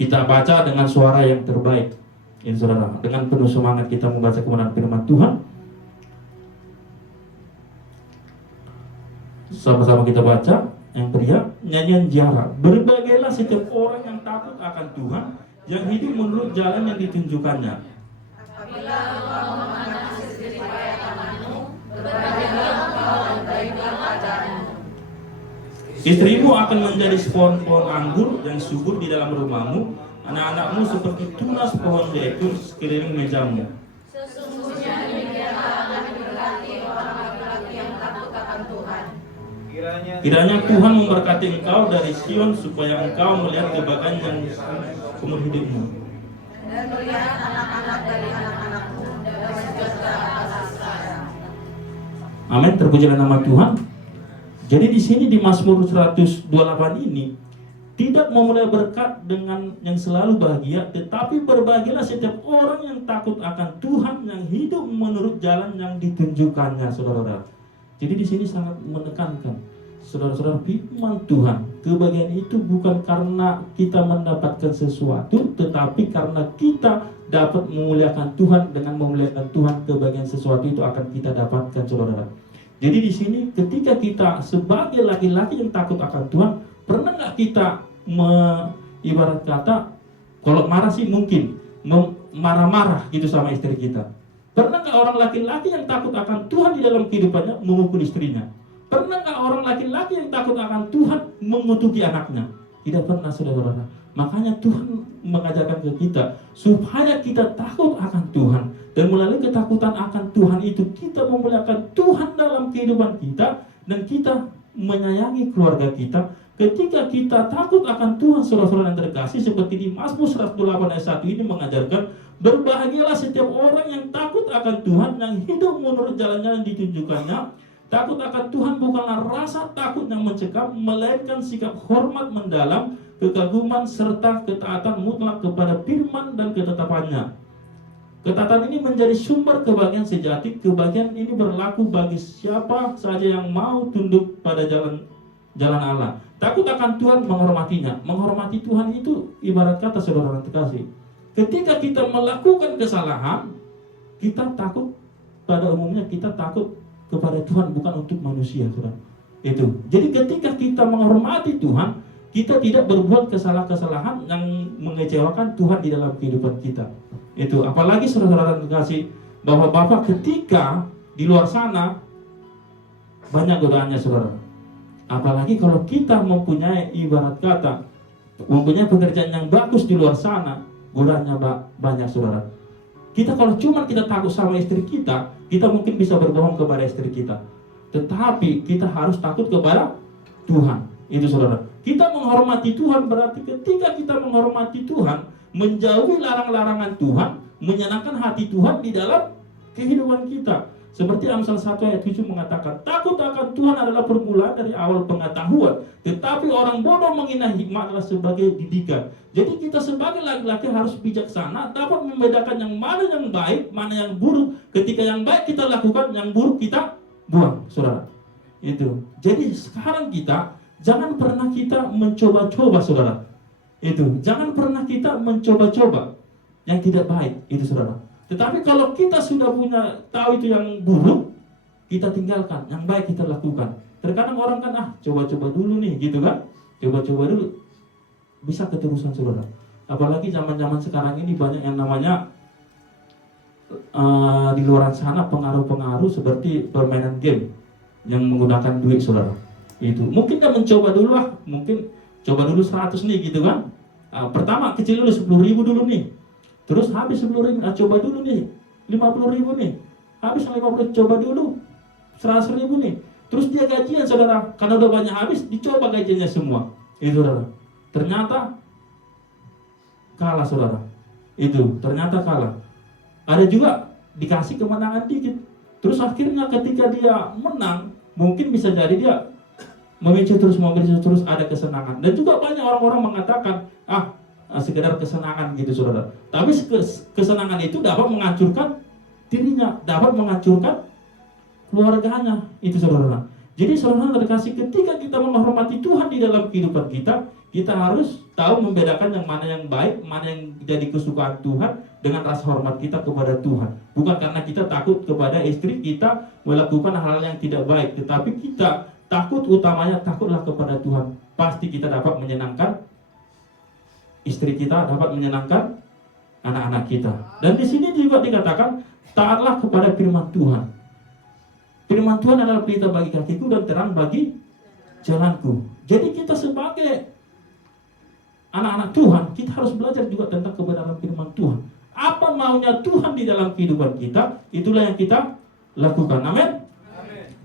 Kita baca dengan suara yang terbaik, ini, saudara. Dengan penuh semangat kita membaca kebenaran firman Tuhan. Sama-sama kita baca. Yang pria, nyanyian Jara. Berbagailah setiap orang yang takut akan Tuhan, yang hidup menurut jalan yang ditunjukkannya. Apabila engkau memandang sendiri payah tanganmu, berbagailah engkau dan baiklah keadaanmu. Istrimu akan menjadi pohon-pohon anggur yang subur di dalam rumahmu, anak-anakmu seperti tunas pohon zaitun sekeliling mejamu. Sesungguhnya demikianlah akan diberkati orang laki-laki yang takut akan Tuhan. Kiranya Tuhan memberkati engkau dari Sion, supaya engkau melihat kebahagiaan yang seumur hidupmu. Dan melihat anak-anak dari anak-anakmu dan sejahtera atas sekarang. Amin, terpujilah nama Tuhan. Jadi di sini di Mazmur 128 ini tidak memulai berkat dengan yang selalu bahagia, tetapi berbahagialah setiap orang yang takut akan Tuhan, yang hidup menurut jalan yang ditunjukkannya, saudara. Jadi di sini sangat menekankan, saudara-saudara, firman Tuhan, kebahagiaan itu bukan karena kita mendapatkan sesuatu, tetapi karena kita dapat memuliakan Tuhan. Dengan memuliakan Tuhan, kebahagiaan sesuatu itu akan kita dapatkan, saudara. Jadi di sini ketika kita sebagai laki-laki yang takut akan Tuhan, pernah nggak kita ibarat kata, kalau marah sih mungkin marah-marah gitu sama istri kita. Pernah nggak orang laki-laki yang takut akan Tuhan di dalam kehidupannya memukul istrinya? Pernah nggak orang laki-laki yang takut akan Tuhan mengutuki anaknya? Tidak pernah, saudara-saudara. Makanya Tuhan mengajarkan ke kita supaya kita takut akan Tuhan, dan melalui ketakutan akan Tuhan itu kita memuliakan Tuhan dalam kehidupan kita, dan kita menyayangi keluarga kita. Ketika kita takut akan Tuhan, saudara-saudara yang terkasih, seperti di Mazmur 108 ayat 1 ini mengajarkan, berbahagialah setiap orang yang takut akan Tuhan, yang hidup menurut jalan-jalan yang ditunjukkannya. Takut akan Tuhan bukanlah rasa takut yang mencekam, melainkan sikap hormat mendalam, kekaguman serta ketaatan mutlak kepada firman dan ketetapannya. Ketaatan ini menjadi sumber kebahagiaan sejati. Kebahagiaan ini berlaku bagi siapa saja yang mau tunduk pada jalan Allah. Takut akan Tuhan, menghormatinya. Menghormati Tuhan itu ibarat kata, saudara yang terkasih, ketika kita melakukan kesalahan, kita takut, pada umumnya kita takut kepada Tuhan, bukan untuk manusia, saudara. Itu. Jadi ketika kita menghormati Tuhan, kita tidak berbuat kesalahan yang mengecewakan Tuhan di dalam kehidupan kita. Itu. Apalagi saudara yang terkasih, bahwa Bapak ketika di luar sana banyak godaannya, saudara. Apalagi kalau kita mempunyai ibarat kata, mempunyai pekerjaan yang bagus di luar sana, godaannya banyak, saudara. Kita kalau cuma kita takut sama istri kita mungkin bisa berbohong kepada istri kita. Tetapi kita harus takut kepada Tuhan. Itu, saudara. Kita menghormati Tuhan berarti ketika kita menghormati Tuhan, menjauhi larang-larangan Tuhan, menyenangkan hati Tuhan di dalam kehidupan kita. Seperti Amsal 1 ayat 7 mengatakan, takut akan Tuhan adalah permulaan dari awal pengetahuan, tetapi orang bodoh menghina hikmat adalah sebagai didikan. Jadi kita sebagai laki-laki harus bijaksana, dapat membedakan yang mana yang baik, mana yang buruk. Ketika yang baik kita lakukan, yang buruk kita buang, saudara. Itu. Jadi sekarang kita jangan pernah kita mencoba-coba, saudara. Itu. Jangan pernah kita mencoba-coba yang tidak baik, itu, saudara. Tetapi kalau kita sudah tahu itu yang buruk, kita tinggalkan, yang baik kita lakukan. Terkadang orang kan, coba-coba dulu nih, gitu kan. Coba-coba dulu, bisa keterusan, saudara. Apalagi zaman-zaman sekarang ini banyak yang namanya di luar sana pengaruh-pengaruh seperti permainan game yang menggunakan duit, saudara. Itu mungkin kita mencoba dulu mungkin coba dulu 100 nih, gitu kan. Pertama kecil dulu 10.000 dulu nih. Terus habis 10.000, coba dulu nih 50.000 nih. Habis 50, coba dulu 100.000 nih. Terus dia gajian, saudara. Karena udah banyak habis, dicoba gajiannya semua. Itu, saudara. Ternyata kalah, saudara. Itu, ternyata kalah. Ada juga dikasih kemenangan dikit. Terus akhirnya ketika dia menang, mungkin bisa jadi dia memicu terus ada kesenangan. Dan juga banyak orang-orang mengatakan, sekedar kesenangan gitu, saudara. Tapi kesenangan itu dapat menghancurkan dirinya, dapat menghancurkan keluarganya, itu, saudara. Jadi saudara terkasih, ketika kita menghormati Tuhan di dalam kehidupan kita, kita harus tahu membedakan yang mana yang baik, mana yang jadi kesukaan Tuhan dengan rasa hormat kita kepada Tuhan. Bukan karena kita takut kepada istri kita melakukan hal yang tidak baik, tetapi kita takut, utamanya takutlah kepada Tuhan. Pasti kita dapat menyenangkan istri kita, dapat menyenangkan anak-anak kita. Dan di sini juga dikatakan, taatlah kepada firman Tuhan. Firman Tuhan adalah pelita bagi kakiku dan terang bagi jalanku. Jadi kita sebagai anak-anak Tuhan, kita harus belajar juga tentang kebenaran firman Tuhan. Apa maunya Tuhan di dalam kehidupan kita, itulah yang kita lakukan. Amin.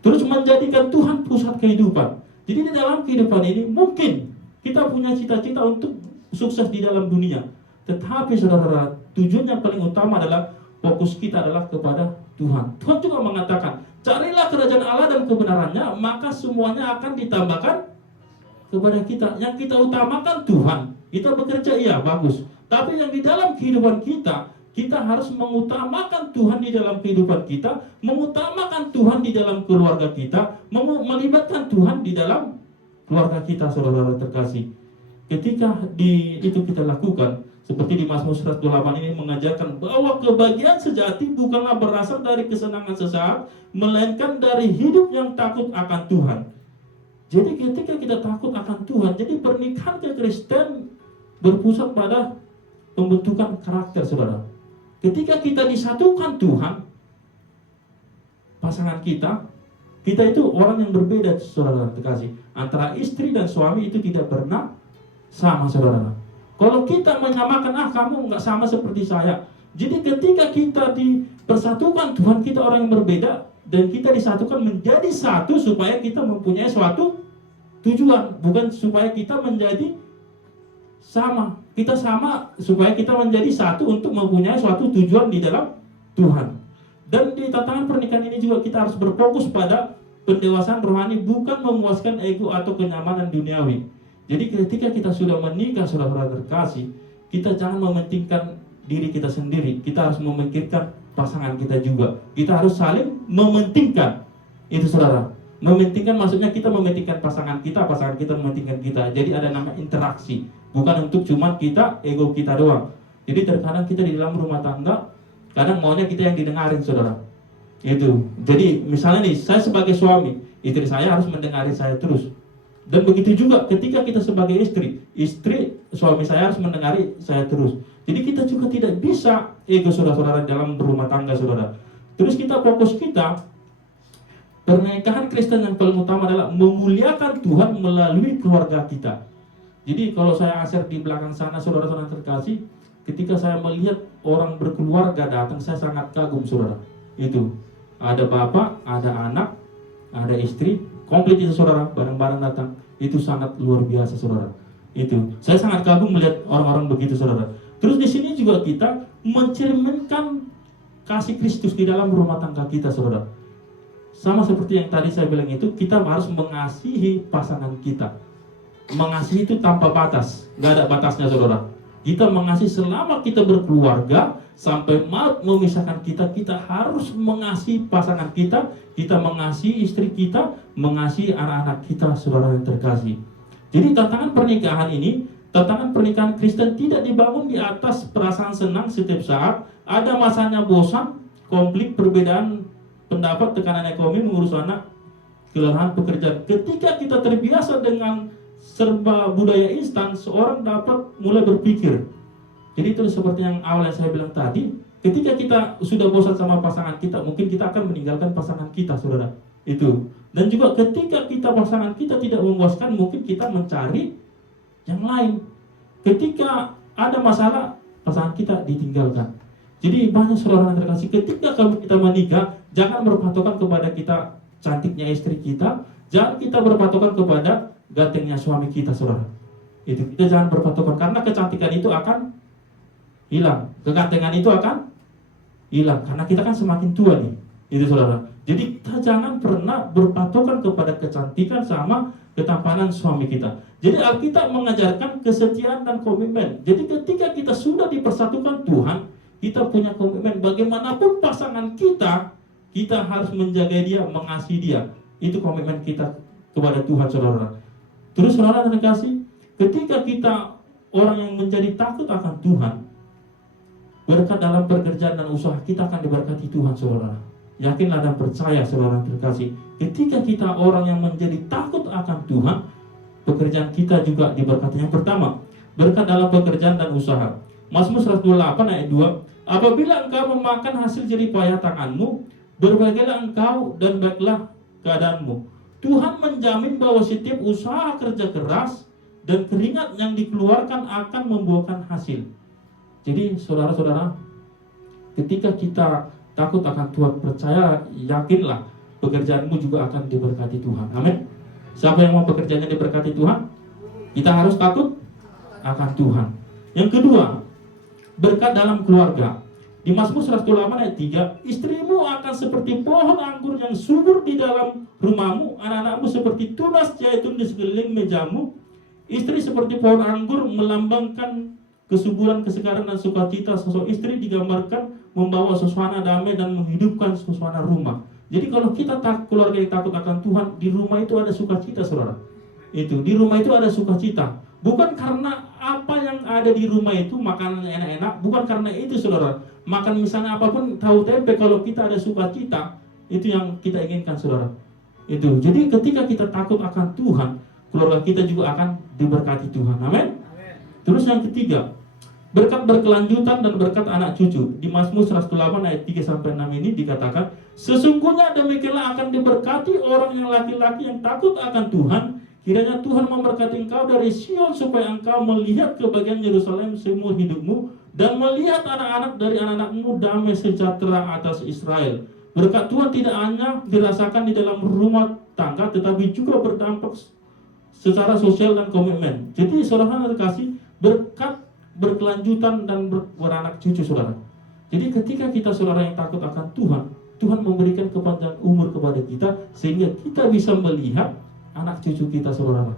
Terus menjadikan Tuhan pusat kehidupan. Jadi di dalam kehidupan ini mungkin kita punya cita-cita untuk sukses di dalam dunia. Tetapi saudara, tujuan yang paling utama adalah fokus kita adalah kepada Tuhan. Tuhan juga mengatakan, carilah kerajaan Allah dan kebenarannya, maka semuanya akan ditambahkan kepada kita. Yang kita utamakan Tuhan. Kita bekerja, iya, bagus. Tapi yang di dalam kehidupan kita Kita harus mengutamakan Tuhan di dalam kehidupan kita, mengutamakan Tuhan di dalam keluarga kita, melibatkan Tuhan di dalam keluarga kita, saudara-saudara terkasih. Ketika itu kita lakukan, seperti di Mazmur 108 ini mengajarkan bahwa kebahagiaan sejati bukanlah berasal dari kesenangan sesaat, melainkan dari hidup yang takut akan Tuhan. Jadi ketika kita takut akan Tuhan, jadi pernikahan Kristen berpusat pada pembentukan karakter, saudara. Ketika kita disatukan Tuhan, pasangan kita itu orang yang berbeda, saudara terkasih. Antara istri dan suami itu tidak pernah sama, saudara. Kalau kita menyamakan, kamu nggak sama seperti saya. Jadi ketika kita dipersatukan Tuhan, kita orang yang berbeda, dan kita disatukan menjadi satu supaya kita mempunyai suatu tujuan, bukan supaya kita menjadi sama. Kita sama supaya kita menjadi satu untuk mempunyai suatu tujuan di dalam Tuhan. Dan di tantangan pernikahan ini juga kita harus berfokus pada pendewasaan rohani, bukan memuaskan ego atau kenyamanan duniawi. Jadi ketika kita sudah menikah, saudara-saudara terkasih, kita jangan mementingkan diri kita sendiri. Kita harus memikirkan pasangan kita juga. Kita harus saling mementingkan. Itu, saudara. Mementingkan maksudnya kita mementingkan pasangan kita mementingkan kita. Jadi ada nama interaksi. Bukan untuk cuma kita, ego kita doang. Jadi terkadang kita di dalam rumah tangga, kadang maunya kita yang didengarin, saudara. Itu. Jadi misalnya nih, saya sebagai suami, istri saya harus mendengari saya terus. Dan begitu juga ketika kita sebagai istri, suami saya harus mendengari saya terus. Jadi kita juga tidak bisa ego, saudara-saudara, dalam berumah tangga, saudara. Terus fokus kita, pernikahan Kristen yang paling utama adalah memuliakan Tuhan melalui keluarga kita. Jadi kalau saya share di belakang sana, saudara-saudara terkasih, ketika saya melihat orang berkeluarga datang, saya sangat kagum, saudara. Itu ada bapak, ada anak, ada istri, komplit itu, saudara, bareng-bareng datang. Itu sangat luar biasa, saudara. Itu saya sangat kagum melihat orang-orang begitu, saudara. Terus di sini juga kita mencerminkan kasih Kristus di dalam rumah tangga kita, saudara. Sama seperti yang tadi saya bilang itu, kita harus mengasihi pasangan kita. Mengasihi itu tanpa batas, nggak ada batasnya, saudara. Kita mengasihi selama kita berkeluarga, sampai maut memisahkan kita, kita harus mengasihi pasangan kita, kita mengasihi istri kita, mengasihi anak-anak kita, saudara yang terkasih. Jadi tantangan pernikahan Kristen tidak dibangun di atas perasaan senang setiap saat. Ada masanya bosan, konflik, perbedaan pendapat, tekanan ekonomi, mengurus anak, kelelahan pekerjaan. Ketika kita terbiasa dengan serba budaya instan, seorang dapat mulai berpikir. Jadi itu seperti yang awal yang saya bilang tadi, ketika kita sudah bosan sama pasangan kita, mungkin kita akan meninggalkan pasangan kita, saudara. Itu. Dan juga ketika pasangan kita tidak memuaskan, mungkin kita mencari yang lain. Ketika ada masalah, pasangan kita ditinggalkan. Jadi banyak saudara yang terkasih, ketika kita menikah, jangan berpatokan kepada kita cantiknya istri kita, jangan kita berpatokan kepada gantengnya suami kita, saudara. Itu kita jangan berpatokan, karena kecantikan itu akan hilang, kegantengan itu akan hilang, karena kita kan semakin tua nih. Itu, saudara. Jadi kita jangan pernah berpatokan kepada kecantikan sama ketampanan suami kita. Jadi Alkitab mengajarkan kesetiaan dan komitmen. Jadi ketika kita sudah dipersatukan Tuhan, kita punya komitmen bagaimanapun pasangan kita harus menjaga dia, mengasihi dia. Itu komitmen kita kepada Tuhan, saudara. Terus, saudara terkasih, ketika kita orang yang menjadi takut akan Tuhan, berkat dalam pekerjaan dan usaha kita akan diberkati Tuhan, saudara. Yakinlah dan percaya, saudara terkasih, ketika kita orang yang menjadi takut akan Tuhan, pekerjaan kita juga diberkati. Yang pertama, berkat dalam pekerjaan dan usaha. Mazmur 128 ayat 2, apabila engkau memakan hasil jerih payah tanganmu, berbahagialah engkau dan baiklah keadaanmu. Tuhan menjamin bahwa setiap usaha kerja keras dan keringat yang dikeluarkan akan membuahkan hasil. Jadi saudara-saudara, ketika kita takut akan Tuhan, percaya, yakinlah pekerjaanmu juga akan diberkati Tuhan. Amin. Siapa yang mau pekerjaannya diberkati Tuhan? Kita harus takut akan Tuhan. Yang kedua, berkat dalam keluarga. Di Mazmur 108 ayat 3, istrimu akan seperti pohon anggur yang subur di dalam rumahmu, anak-anakmu seperti tunas zaitun di sekeliling mejamu. Istri seperti pohon anggur melambangkan kesuburan, kesegaran, dan sukacita. Sosok istri digambarkan membawa suasana damai dan menghidupkan suasana rumah. Jadi kalau kita keluarga yang takut akan Tuhan, di rumah itu ada sukacita, saudara. Itu di rumah itu ada sukacita. Bukan karena apa yang ada di rumah itu makanan enak-enak, bukan karena itu, saudara. Makan misalnya apapun, tahu tempe, kalau kita ada sukacita, itu yang kita inginkan, saudara. Itu. Jadi ketika kita takut akan Tuhan, keluarga kita juga akan diberkati Tuhan. Amin. Terus yang ketiga, berkat berkelanjutan dan berkat anak cucu. Di Mazmur 108 ayat 3-6 ini dikatakan, sesungguhnya demikianlah akan diberkati orang yang laki-laki yang takut akan Tuhan. Kiranya Tuhan memberkati engkau dari Sion, supaya engkau melihat kebahagiaan Yerusalem seumur hidupmu, dan melihat anak-anak dari anak-anakmu damai sejahtera atas Israel. Berkat Tuhan tidak hanya dirasakan di dalam rumah tangga, tetapi juga berdampak secara sosial dan komitmen. Jadi saudara terkasih, berkat berkelanjutan dan beranak cucu, saudara. Jadi ketika kita, saudara, yang takut akan Tuhan, Tuhan memberikan kepanjangan umur kepada kita, sehingga kita bisa melihat anak cucu kita, saudara.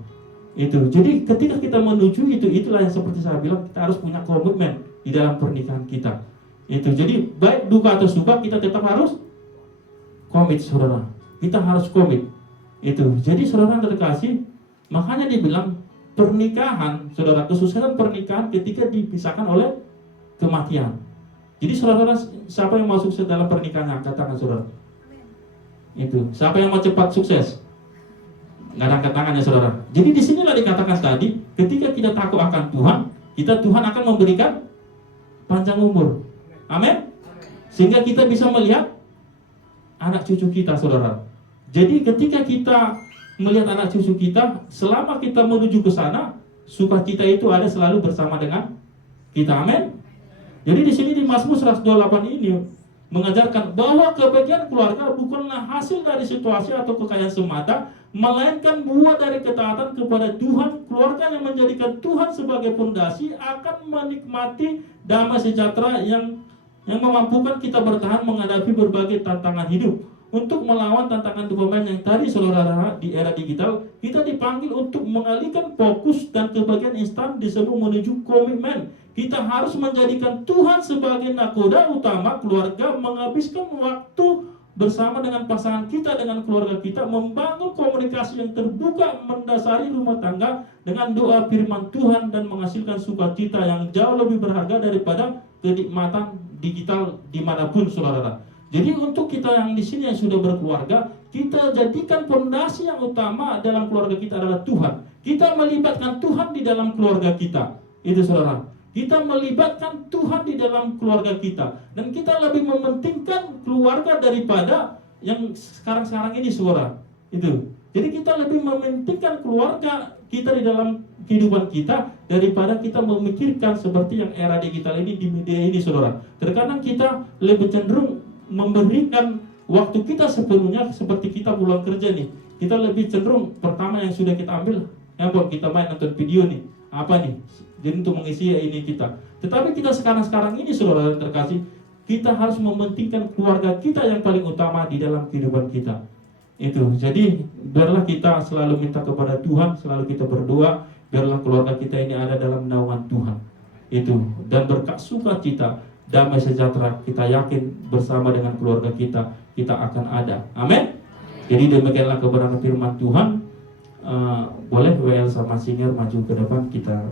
Itu. Jadi ketika kita menuju itu, itulah yang seperti saya bilang, kita harus punya komitmen di dalam pernikahan kita. Itu. Jadi baik duka atau suka, kita tetap harus komit, saudara. Kita harus komit. Itu. Jadi saudara terkasih, makanya dibilang pernikahan, saudara, kesuksesan pernikahan ketika dipisahkan oleh kematian. Jadi saudara, siapa yang mau sukses dalam pernikahannya? Katakan, saudara. Itu. Siapa yang mau cepat sukses? Nggak angkat tangannya, saudara. Jadi disinilah dikatakan tadi, ketika kita takut akan Tuhan, Tuhan akan memberikan panjang umur. Amin. Sehingga kita bisa melihat anak cucu kita, saudara. Jadi ketika kita melihat anak cucu kita, selama kita menuju ke sana, sukacita itu ada selalu bersama dengan kita. Amin. Jadi di sini di Mazmur 128 ini mengajarkan bahwa kebahagiaan keluarga bukanlah hasil dari situasi atau kekayaan semata, melainkan buah dari ketaatan kepada Tuhan. Keluarga yang menjadikan Tuhan sebagai fondasi akan menikmati damai sejahtera yang memampukan kita bertahan menghadapi berbagai tantangan hidup. Untuk melawan tantangan dokumen yang tadi, saudara, di era digital, kita dipanggil untuk mengalihkan fokus dan kebahagiaan instan disebut menuju komitmen. Kita harus menjadikan Tuhan sebagai nakoda utama keluarga, menghabiskan waktu bersama dengan pasangan kita, dengan keluarga kita, membangun komunikasi yang terbuka, mendasari rumah tangga dengan doa firman Tuhan, dan menghasilkan sukacita yang jauh lebih berharga daripada kenikmatan digital dimanapun, saudara. Jadi untuk kita yang di sini yang sudah berkeluarga, kita jadikan fondasi yang utama dalam keluarga kita adalah Tuhan. Kita melibatkan Tuhan di dalam keluarga kita. Itu, saudara. Kita melibatkan Tuhan di dalam keluarga kita, dan kita lebih mementingkan keluarga daripada yang sekarang ini, saudara. Itu. Jadi kita lebih mementingkan keluarga kita di dalam kehidupan kita daripada kita memikirkan seperti yang era digital ini, di media ini, saudara. Terkadang kita lebih cenderung memberikan waktu kita sepenuhnya seperti kita pulang kerja nih. Kita lebih cenderung pertama yang sudah kita ambil handphone, kita main nonton video nih. Apa nih? Jadi untuk mengisi ini kita. Tetapi kita sekarang ini, saudara terkasih, kita harus mementingkan keluarga kita yang paling utama di dalam kehidupan kita. Itu. Jadi biarlah kita selalu minta kepada Tuhan, selalu kita berdoa, biarlah keluarga kita ini ada dalam naungan Tuhan. Itu. Dan berkat sukacita, damai sejahtera, kita yakin bersama dengan keluarga kita akan ada. Amin. Jadi demikianlah kebenaran firman Tuhan. Boleh WL sama Singer maju ke depan kita.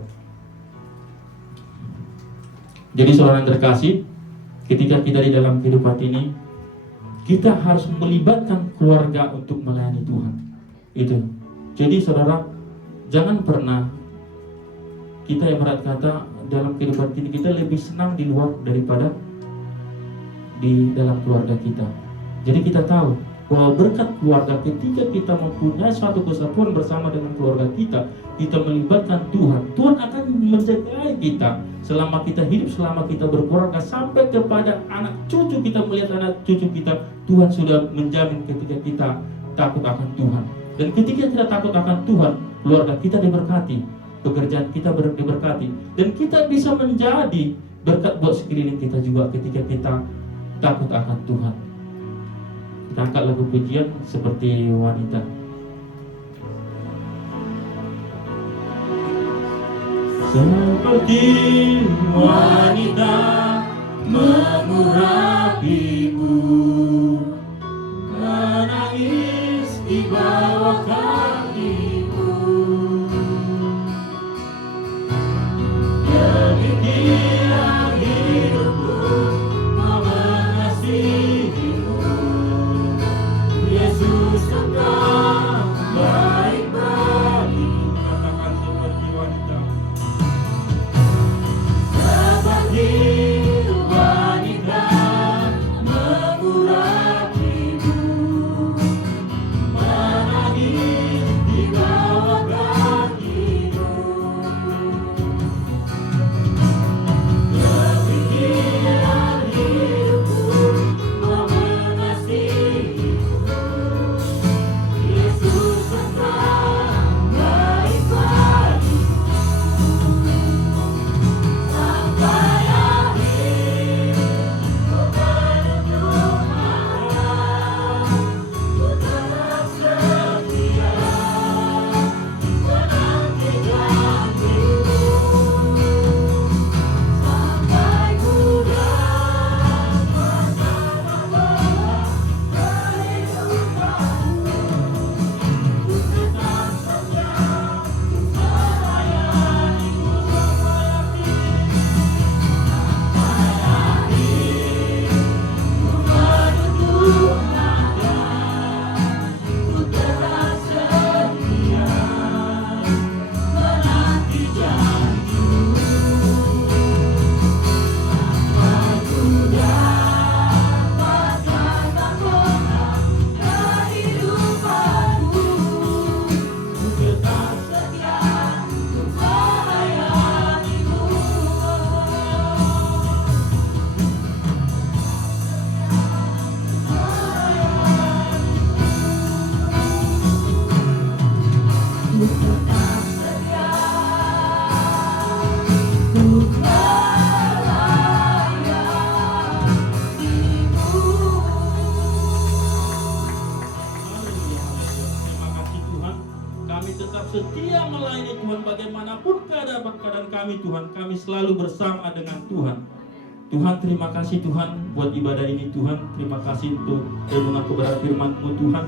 Jadi saudara yang terkasih, ketika kita di dalam kehidupan ini, kita harus melibatkan keluarga untuk melayani Tuhan. Itu. Jadi saudara, jangan pernah kita yang berat kata dalam kehidupan ini kita lebih senang di luar daripada di dalam keluarga kita. Jadi kita tahu bahwa berkat keluarga, ketika kita mempunyai suatu kesatuan bersama dengan keluarga kita melibatkan Tuhan, Tuhan akan menjaga kita selama kita hidup, selama kita berkeluarga, sampai kepada anak cucu kita, melihat anak cucu kita, Tuhan sudah menjamin ketika kita takut akan Tuhan. Dan ketika kita takut akan Tuhan, keluarga kita diberkati, pekerjaan kita diberkati, dan kita bisa menjadi berkat buat sekeliling kita juga ketika kita takut akan Tuhan. Kita angkat lagu pujian seperti wanita. seperti wanita mengurapiku, menangis di bawah kakiku. Demikian hidupku mengasihimu, Yesus engkau baik bagiku. Katakan seperti wanita, seperti wanita mengurapiku, menangis di bawah kakiku. Demikian hidupku mengasihimu, Yesus engkau baik bagiku. Sampai akhir ku menuntut Allah, ku tetap setia menanti janjimu. Sampai ku dapat membawa kehidupanmu, ku tetap setia melayanimu. Sampai akhir ku menuntut Allah, ku tetap setia menanti janjimu. Sampai ku dapatkan mahkota kehidupanmu, ku tetap setia melayanimu. Ku tetap setia untuk melayanimu. Terima kasih Tuhan, kami tetap setia melayani Tuhan bagaimanapun keadaan kami Tuhan. Kami selalu bersama dengan Tuhan. Tuhan, terima kasih Tuhan buat ibadah ini Tuhan. Terima kasih untuk renungan kebenaran firman-Mu Tuhan.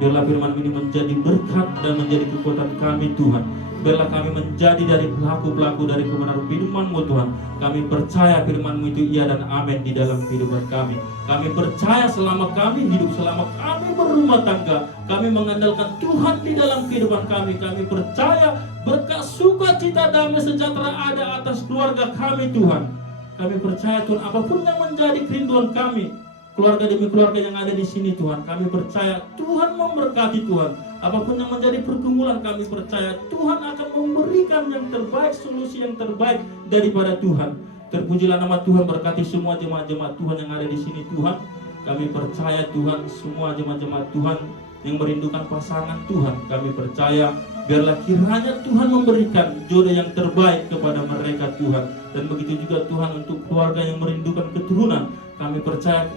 Biarlah firman ini menjadi berkat dan menjadi kekuatan kami Tuhan. Biarlah kami menjadi dari pelaku-pelaku dari kebenaran firman-Mu Tuhan. Kami percaya firman-Mu itu iya dan amin di dalam kehidupan kami. Kami percaya selama kami hidup, selama kami berumah tangga, kami mengandalkan Tuhan di dalam kehidupan kami. Kami percaya berkat sukacita damai sejahtera ada atas keluarga kami Tuhan. Kami percaya Tuhan, apapun yang menjadi kerinduan kami, keluarga demi keluarga yang ada di sini Tuhan, kami percaya Tuhan memberkati Tuhan. Apapun yang menjadi pergumulan, kami percaya Tuhan akan memberikan yang terbaik, solusi yang terbaik daripada Tuhan. Terpujilah nama Tuhan, berkati semua jemaat-jemaat Tuhan yang ada di sini Tuhan. Kami percaya Tuhan, semua jemaat-jemaat Tuhan yang merindukan pasangan Tuhan, kami percaya biarlah kiranya Tuhan memberikan jodoh yang terbaik kepada mereka Tuhan. Dan begitu juga Tuhan untuk keluarga yang merindukan keturunan, kami percaya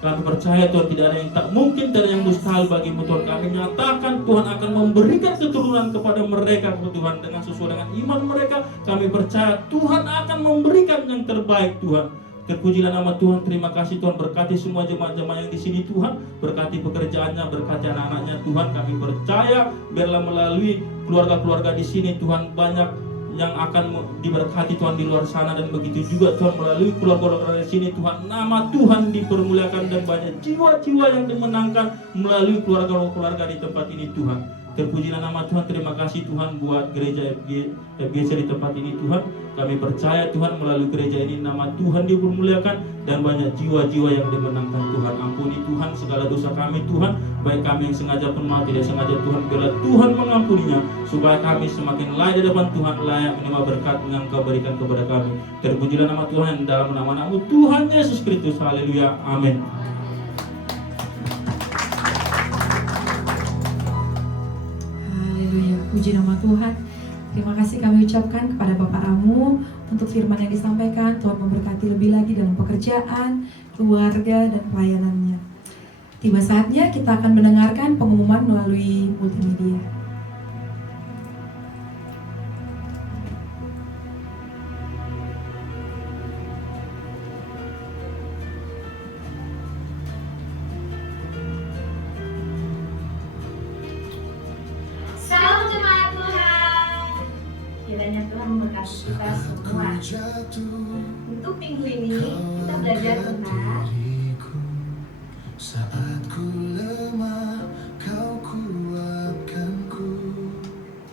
Tuhan tidak ada yang tak mungkin, tidak ada yang mustahil bagimu Tuhan. Kami nyatakan Tuhan akan memberikan keturunan kepada mereka Tuhan dengan sesuai dengan iman mereka. Kami percaya Tuhan akan memberikan yang terbaik Tuhan. Terpujilah nama Tuhan. Terima kasih Tuhan, berkati semua jemaat-jemaat yang di sini Tuhan, berkati pekerjaannya, berkati anak-anaknya Tuhan. Kami percaya biarlah melalui keluarga-keluarga di sini Tuhan banyak yang akan diberkati Tuhan di luar sana, dan begitu juga Tuhan melalui keluarga-keluarga di sini Tuhan, nama Tuhan dipermuliakan dan banyak jiwa-jiwa yang dimenangkan melalui keluarga-keluarga di tempat ini Tuhan. Terpujilah nama Tuhan. Terima kasih Tuhan buat gereja FGC di tempat ini Tuhan. Kami percaya Tuhan melalui gereja ini nama Tuhan dipermuliakan dan banyak jiwa-jiwa yang dimenangkan Tuhan. Ampuni Tuhan segala dosa kami Tuhan, baik kami yang sengaja pun maupun tidak sengaja Tuhan. Biarlah Tuhan mengampuninya supaya kami semakin layak di depan Tuhan, layak menerima berkat yang Kau berikan kepada kami. Terpujilah nama Tuhan dalam nama-Mu Tuhan Yesus Kristus. Haleluya. Amin. Haleluya, puji nama Tuhan. Terima kasih kami ucapkan kepada Bapak Amu untuk firman yang disampaikan. Tuhan memberkati lebih lagi dalam pekerjaan, keluarga, dan pelayanannya. Tiba saatnya kita akan mendengarkan pengumuman melalui multimedia. kita semua. Untuk minggu ini kita belajar tentang saat ku lemah, kau kuatkanku.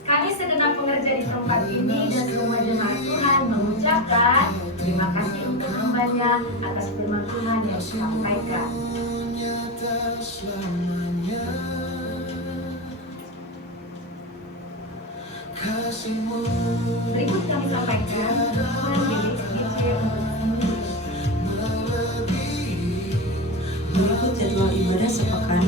kami segenap pekerja di tempat ini dan semua jemaat Tuhan mengucapkan terima kasih untuk hambanya atas firman Tuhan yang disampaikan. Nyata selamanya kasihmu. Berikut kami sampaikan dukungan milik DJ untuk minggu ini. Berikut jadwal ibadah sepekan.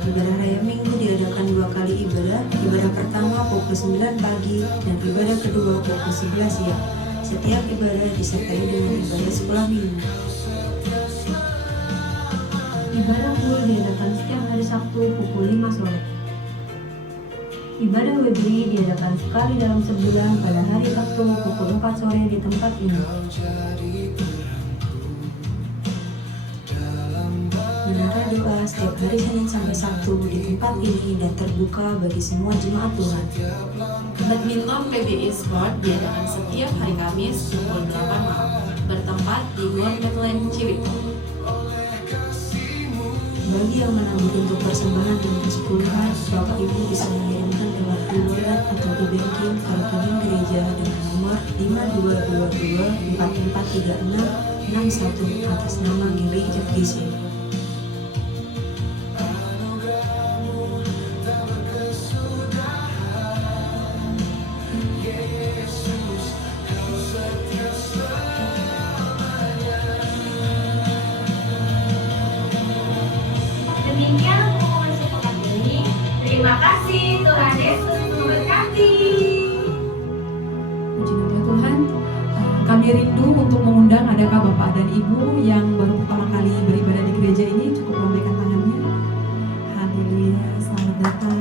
Ibadah Raya Minggu diadakan 2 kali ibadah. Ibadah pertama pukul 9 pagi dan ibadah kedua pukul 11 siang. Setiap ibadah disertai dengan ibadah sekolah minggu. Ibadah full diadakan setiap hari Sabtu pukul 5 sore. Ibadah weekly diadakan sekali dalam sebulan pada hari Sabtu pukul 4 sore di tempat ini. Menara doa setiap hari Senin sampai Sabtu di tempat ini dan terbuka bagi semua jemaat Tuhan. Badminton PBI Sport diadakan setiap hari Kamis pukul 8 malam, bertempat di Gor Medland Cibito. Bagi yang menabur untuk persembahan dan persepuluhan, Bapak Ibu bisa mengirimkan lewat e-wallet atau e-banking ke rekening gereja dengan nomor 5222 4436 61 atas nama Gili Jepgisi. Demikian pengumuman sepekan ini. Terima kasih, Tuhan Yesus memberkati. Puji nama Tuhan. Kami rindu untuk mengundang adakah Bapak dan Ibu yang baru pertama kali beribadah di gereja ini, cukup lambaikan tangannya. Haleluya, selamat datang.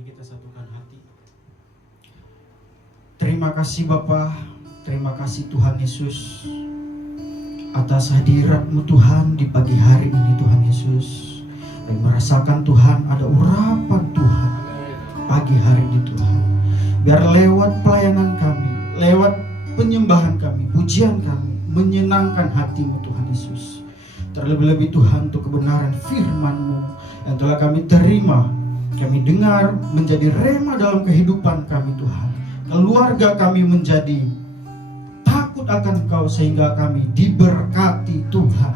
Mari kita satukan hati. Terima kasih Bapa, terima kasih Tuhan Yesus atas hadirat-Mu Tuhan di pagi hari ini Tuhan Yesus. Dan merasakan Tuhan ada urapan Tuhan pagi hari ini Tuhan. Biar lewat pelayanan kami, lewat penyembahan kami, pujian kami, menyenangkan hati-Mu Tuhan Yesus. Terlebih-lebih Tuhan untuk kebenaran firman-Mu yang telah kami terima, kami dengar menjadi rema dalam kehidupan kami Tuhan. Keluarga kami menjadi takut akan Engkau sehingga kami diberkati Tuhan.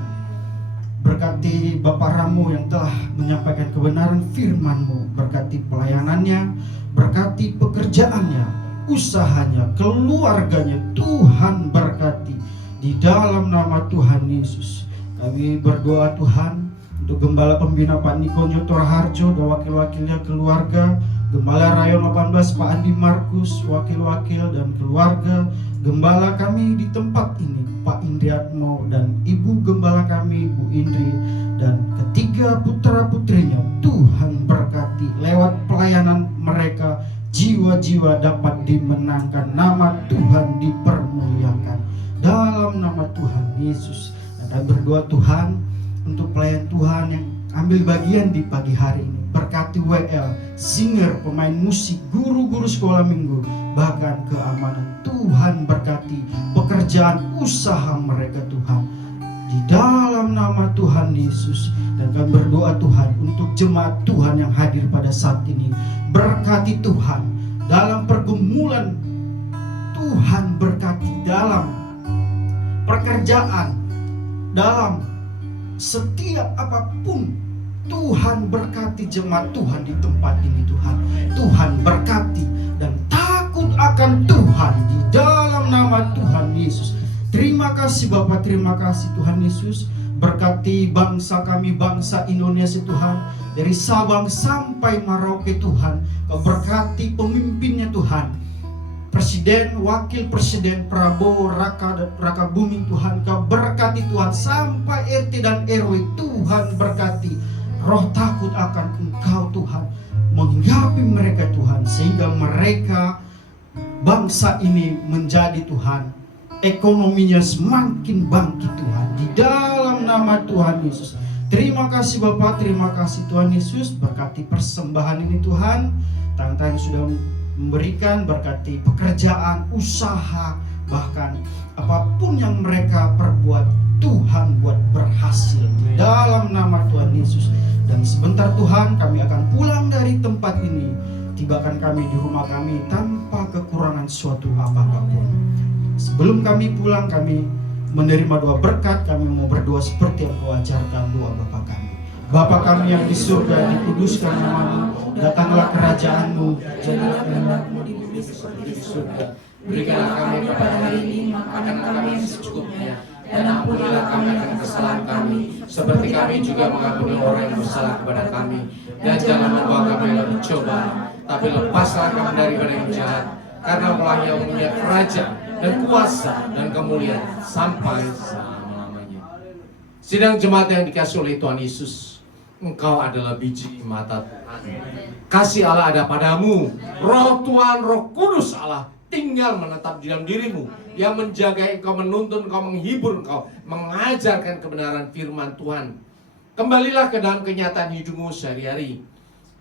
Berkati Bapak Ramo yang telah menyampaikan kebenaran firman-Mu, berkati pelayanannya, berkati pekerjaannya, usahanya, keluarganya. Tuhan berkati di dalam nama Tuhan Yesus. Kami berdoa Tuhan untuk Gembala Pembina Pak Niko Nyotor Harjo dan wakil-wakilnya keluarga, Gembala Rayon 18 Pak Andi Markus, wakil-wakil dan keluarga, Gembala kami di tempat ini Pak Indriatmo dan Ibu Gembala kami Bu Indri dan ketiga putra-putrinya. Tuhan berkati lewat pelayanan mereka, jiwa-jiwa dapat dimenangkan, nama Tuhan dipermuliakan dalam nama Tuhan Yesus. Dan kami berdoa Tuhan untuk pelayan Tuhan yang ambil bagian di pagi hari ini. Berkati WL, singer, pemain musik, guru-guru sekolah minggu, bahkan keamanan. Tuhan berkati pekerjaan usaha mereka Tuhan. Di dalam nama Tuhan Yesus. Dan kami berdoa Tuhan untuk jemaat Tuhan yang hadir pada saat ini. Berkati Tuhan dalam pergumulan. Tuhan berkati dalam pekerjaan, dalam setiap apapun. Tuhan berkati jemaat Tuhan di tempat ini Tuhan. Tuhan berkati dan takut akan Tuhan di dalam nama Tuhan Yesus. Terima kasih Bapak, terima kasih Tuhan Yesus. Berkati bangsa kami, bangsa Indonesia Tuhan. Dari Sabang sampai Merauke Tuhan. Kau berkati pemimpinnya Tuhan. Presiden, Wakil Presiden Prabowo, Raka Buming Tuhan. Kau berkati Tuhan sampai RT dan RW. Tuhan berkati. Roh takut akan Engkau Tuhan menghinggapi mereka Tuhan, sehingga mereka bangsa ini menjadi Tuhan ekonominya semakin bangkit Tuhan di dalam nama Tuhan Yesus. Terima kasih Bapak, terima kasih Tuhan Yesus. Berkati persembahan ini Tuhan, tangan-tangan sudah memberikan, berkati pekerjaan, usaha, bahkan apapun yang mereka perbuat Tuhan buat berhasil di dalam nama Tuhan Yesus. Dan sebentar Tuhan kami akan pulang dari tempat ini. Tibakan kami di rumah kami tanpa kekurangan suatu apapun. Sebelum kami pulang, kami menerima doa berkat. Kami mau berdoa seperti yang Kau ajarkan doa Bapa kami. Bapa kami yang di surga, dikuduskan nama-Mu, datanglah kerajaan-Mu, jadilah kehendak-Mu di bumi seperti di surga. Berikanlah kami pada hari ini makanan kami yang secukupnya, dan ampunilah kami akan kesalahan kami, seperti kami juga mengampuni orang yang bersalah kepada kami. Dan jangan membawa kami dalam cobaan, tapi lepaslah kami daripada yang jahat. Karena Allah yang punya kerajaan dan kuasa dan kemuliaan sampai selama-lamanya. Sidang jemaat yang dikasihi oleh Tuhan Yesus, Engkau adalah biji mata Tuhan. Kasih Allah ada padamu. Roh Tuhan, Roh Kudus Allah tinggal menetap di dalam dirimu, yang menjaga engkau, menuntun engkau, menghibur engkau, mengajarkan kebenaran firman Tuhan. Kembalilah ke dalam kenyataan hidupmu sehari-hari.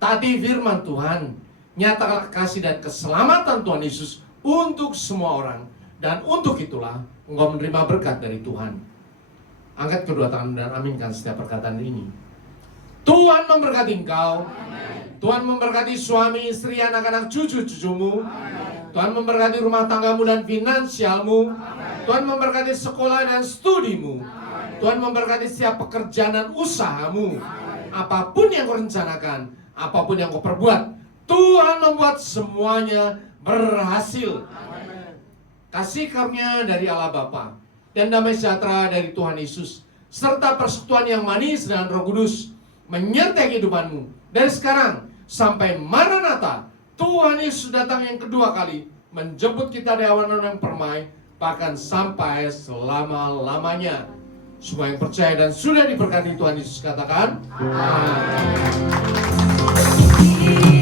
Taati firman Tuhan, nyatakanlah kasih dan keselamatan Tuhan Yesus untuk semua orang. Dan untuk itulah engkau menerima berkat dari Tuhan. Angkat kedua tangan dan aminkan setiap perkataan ini. Tuhan memberkati engkau. Tuhan memberkati suami, istri, anak-anak, cucu-cucumu. Tuhan memberkati rumah tanggamu dan finansialmu. Tuhan memberkati sekolah dan studimu. Tuhan memberkati setiap pekerjaan dan usahamu. Apapun yang kau rencanakan, apapun yang kau perbuat, Tuhan membuat semuanya berhasil. Kasih karunia dari Allah Bapa dan damai sejahtera dari Tuhan Yesus, serta persekutuan yang manis dengan Roh Kudus menyertai kehidupanmu dari sekarang sampai Maranatha. Tuhan Yesus datang yang kedua kali menjemput kita dari awan yang permai, bahkan sampai selama-lamanya. Semua yang percaya dan sudah diberkati Tuhan Yesus katakan amin.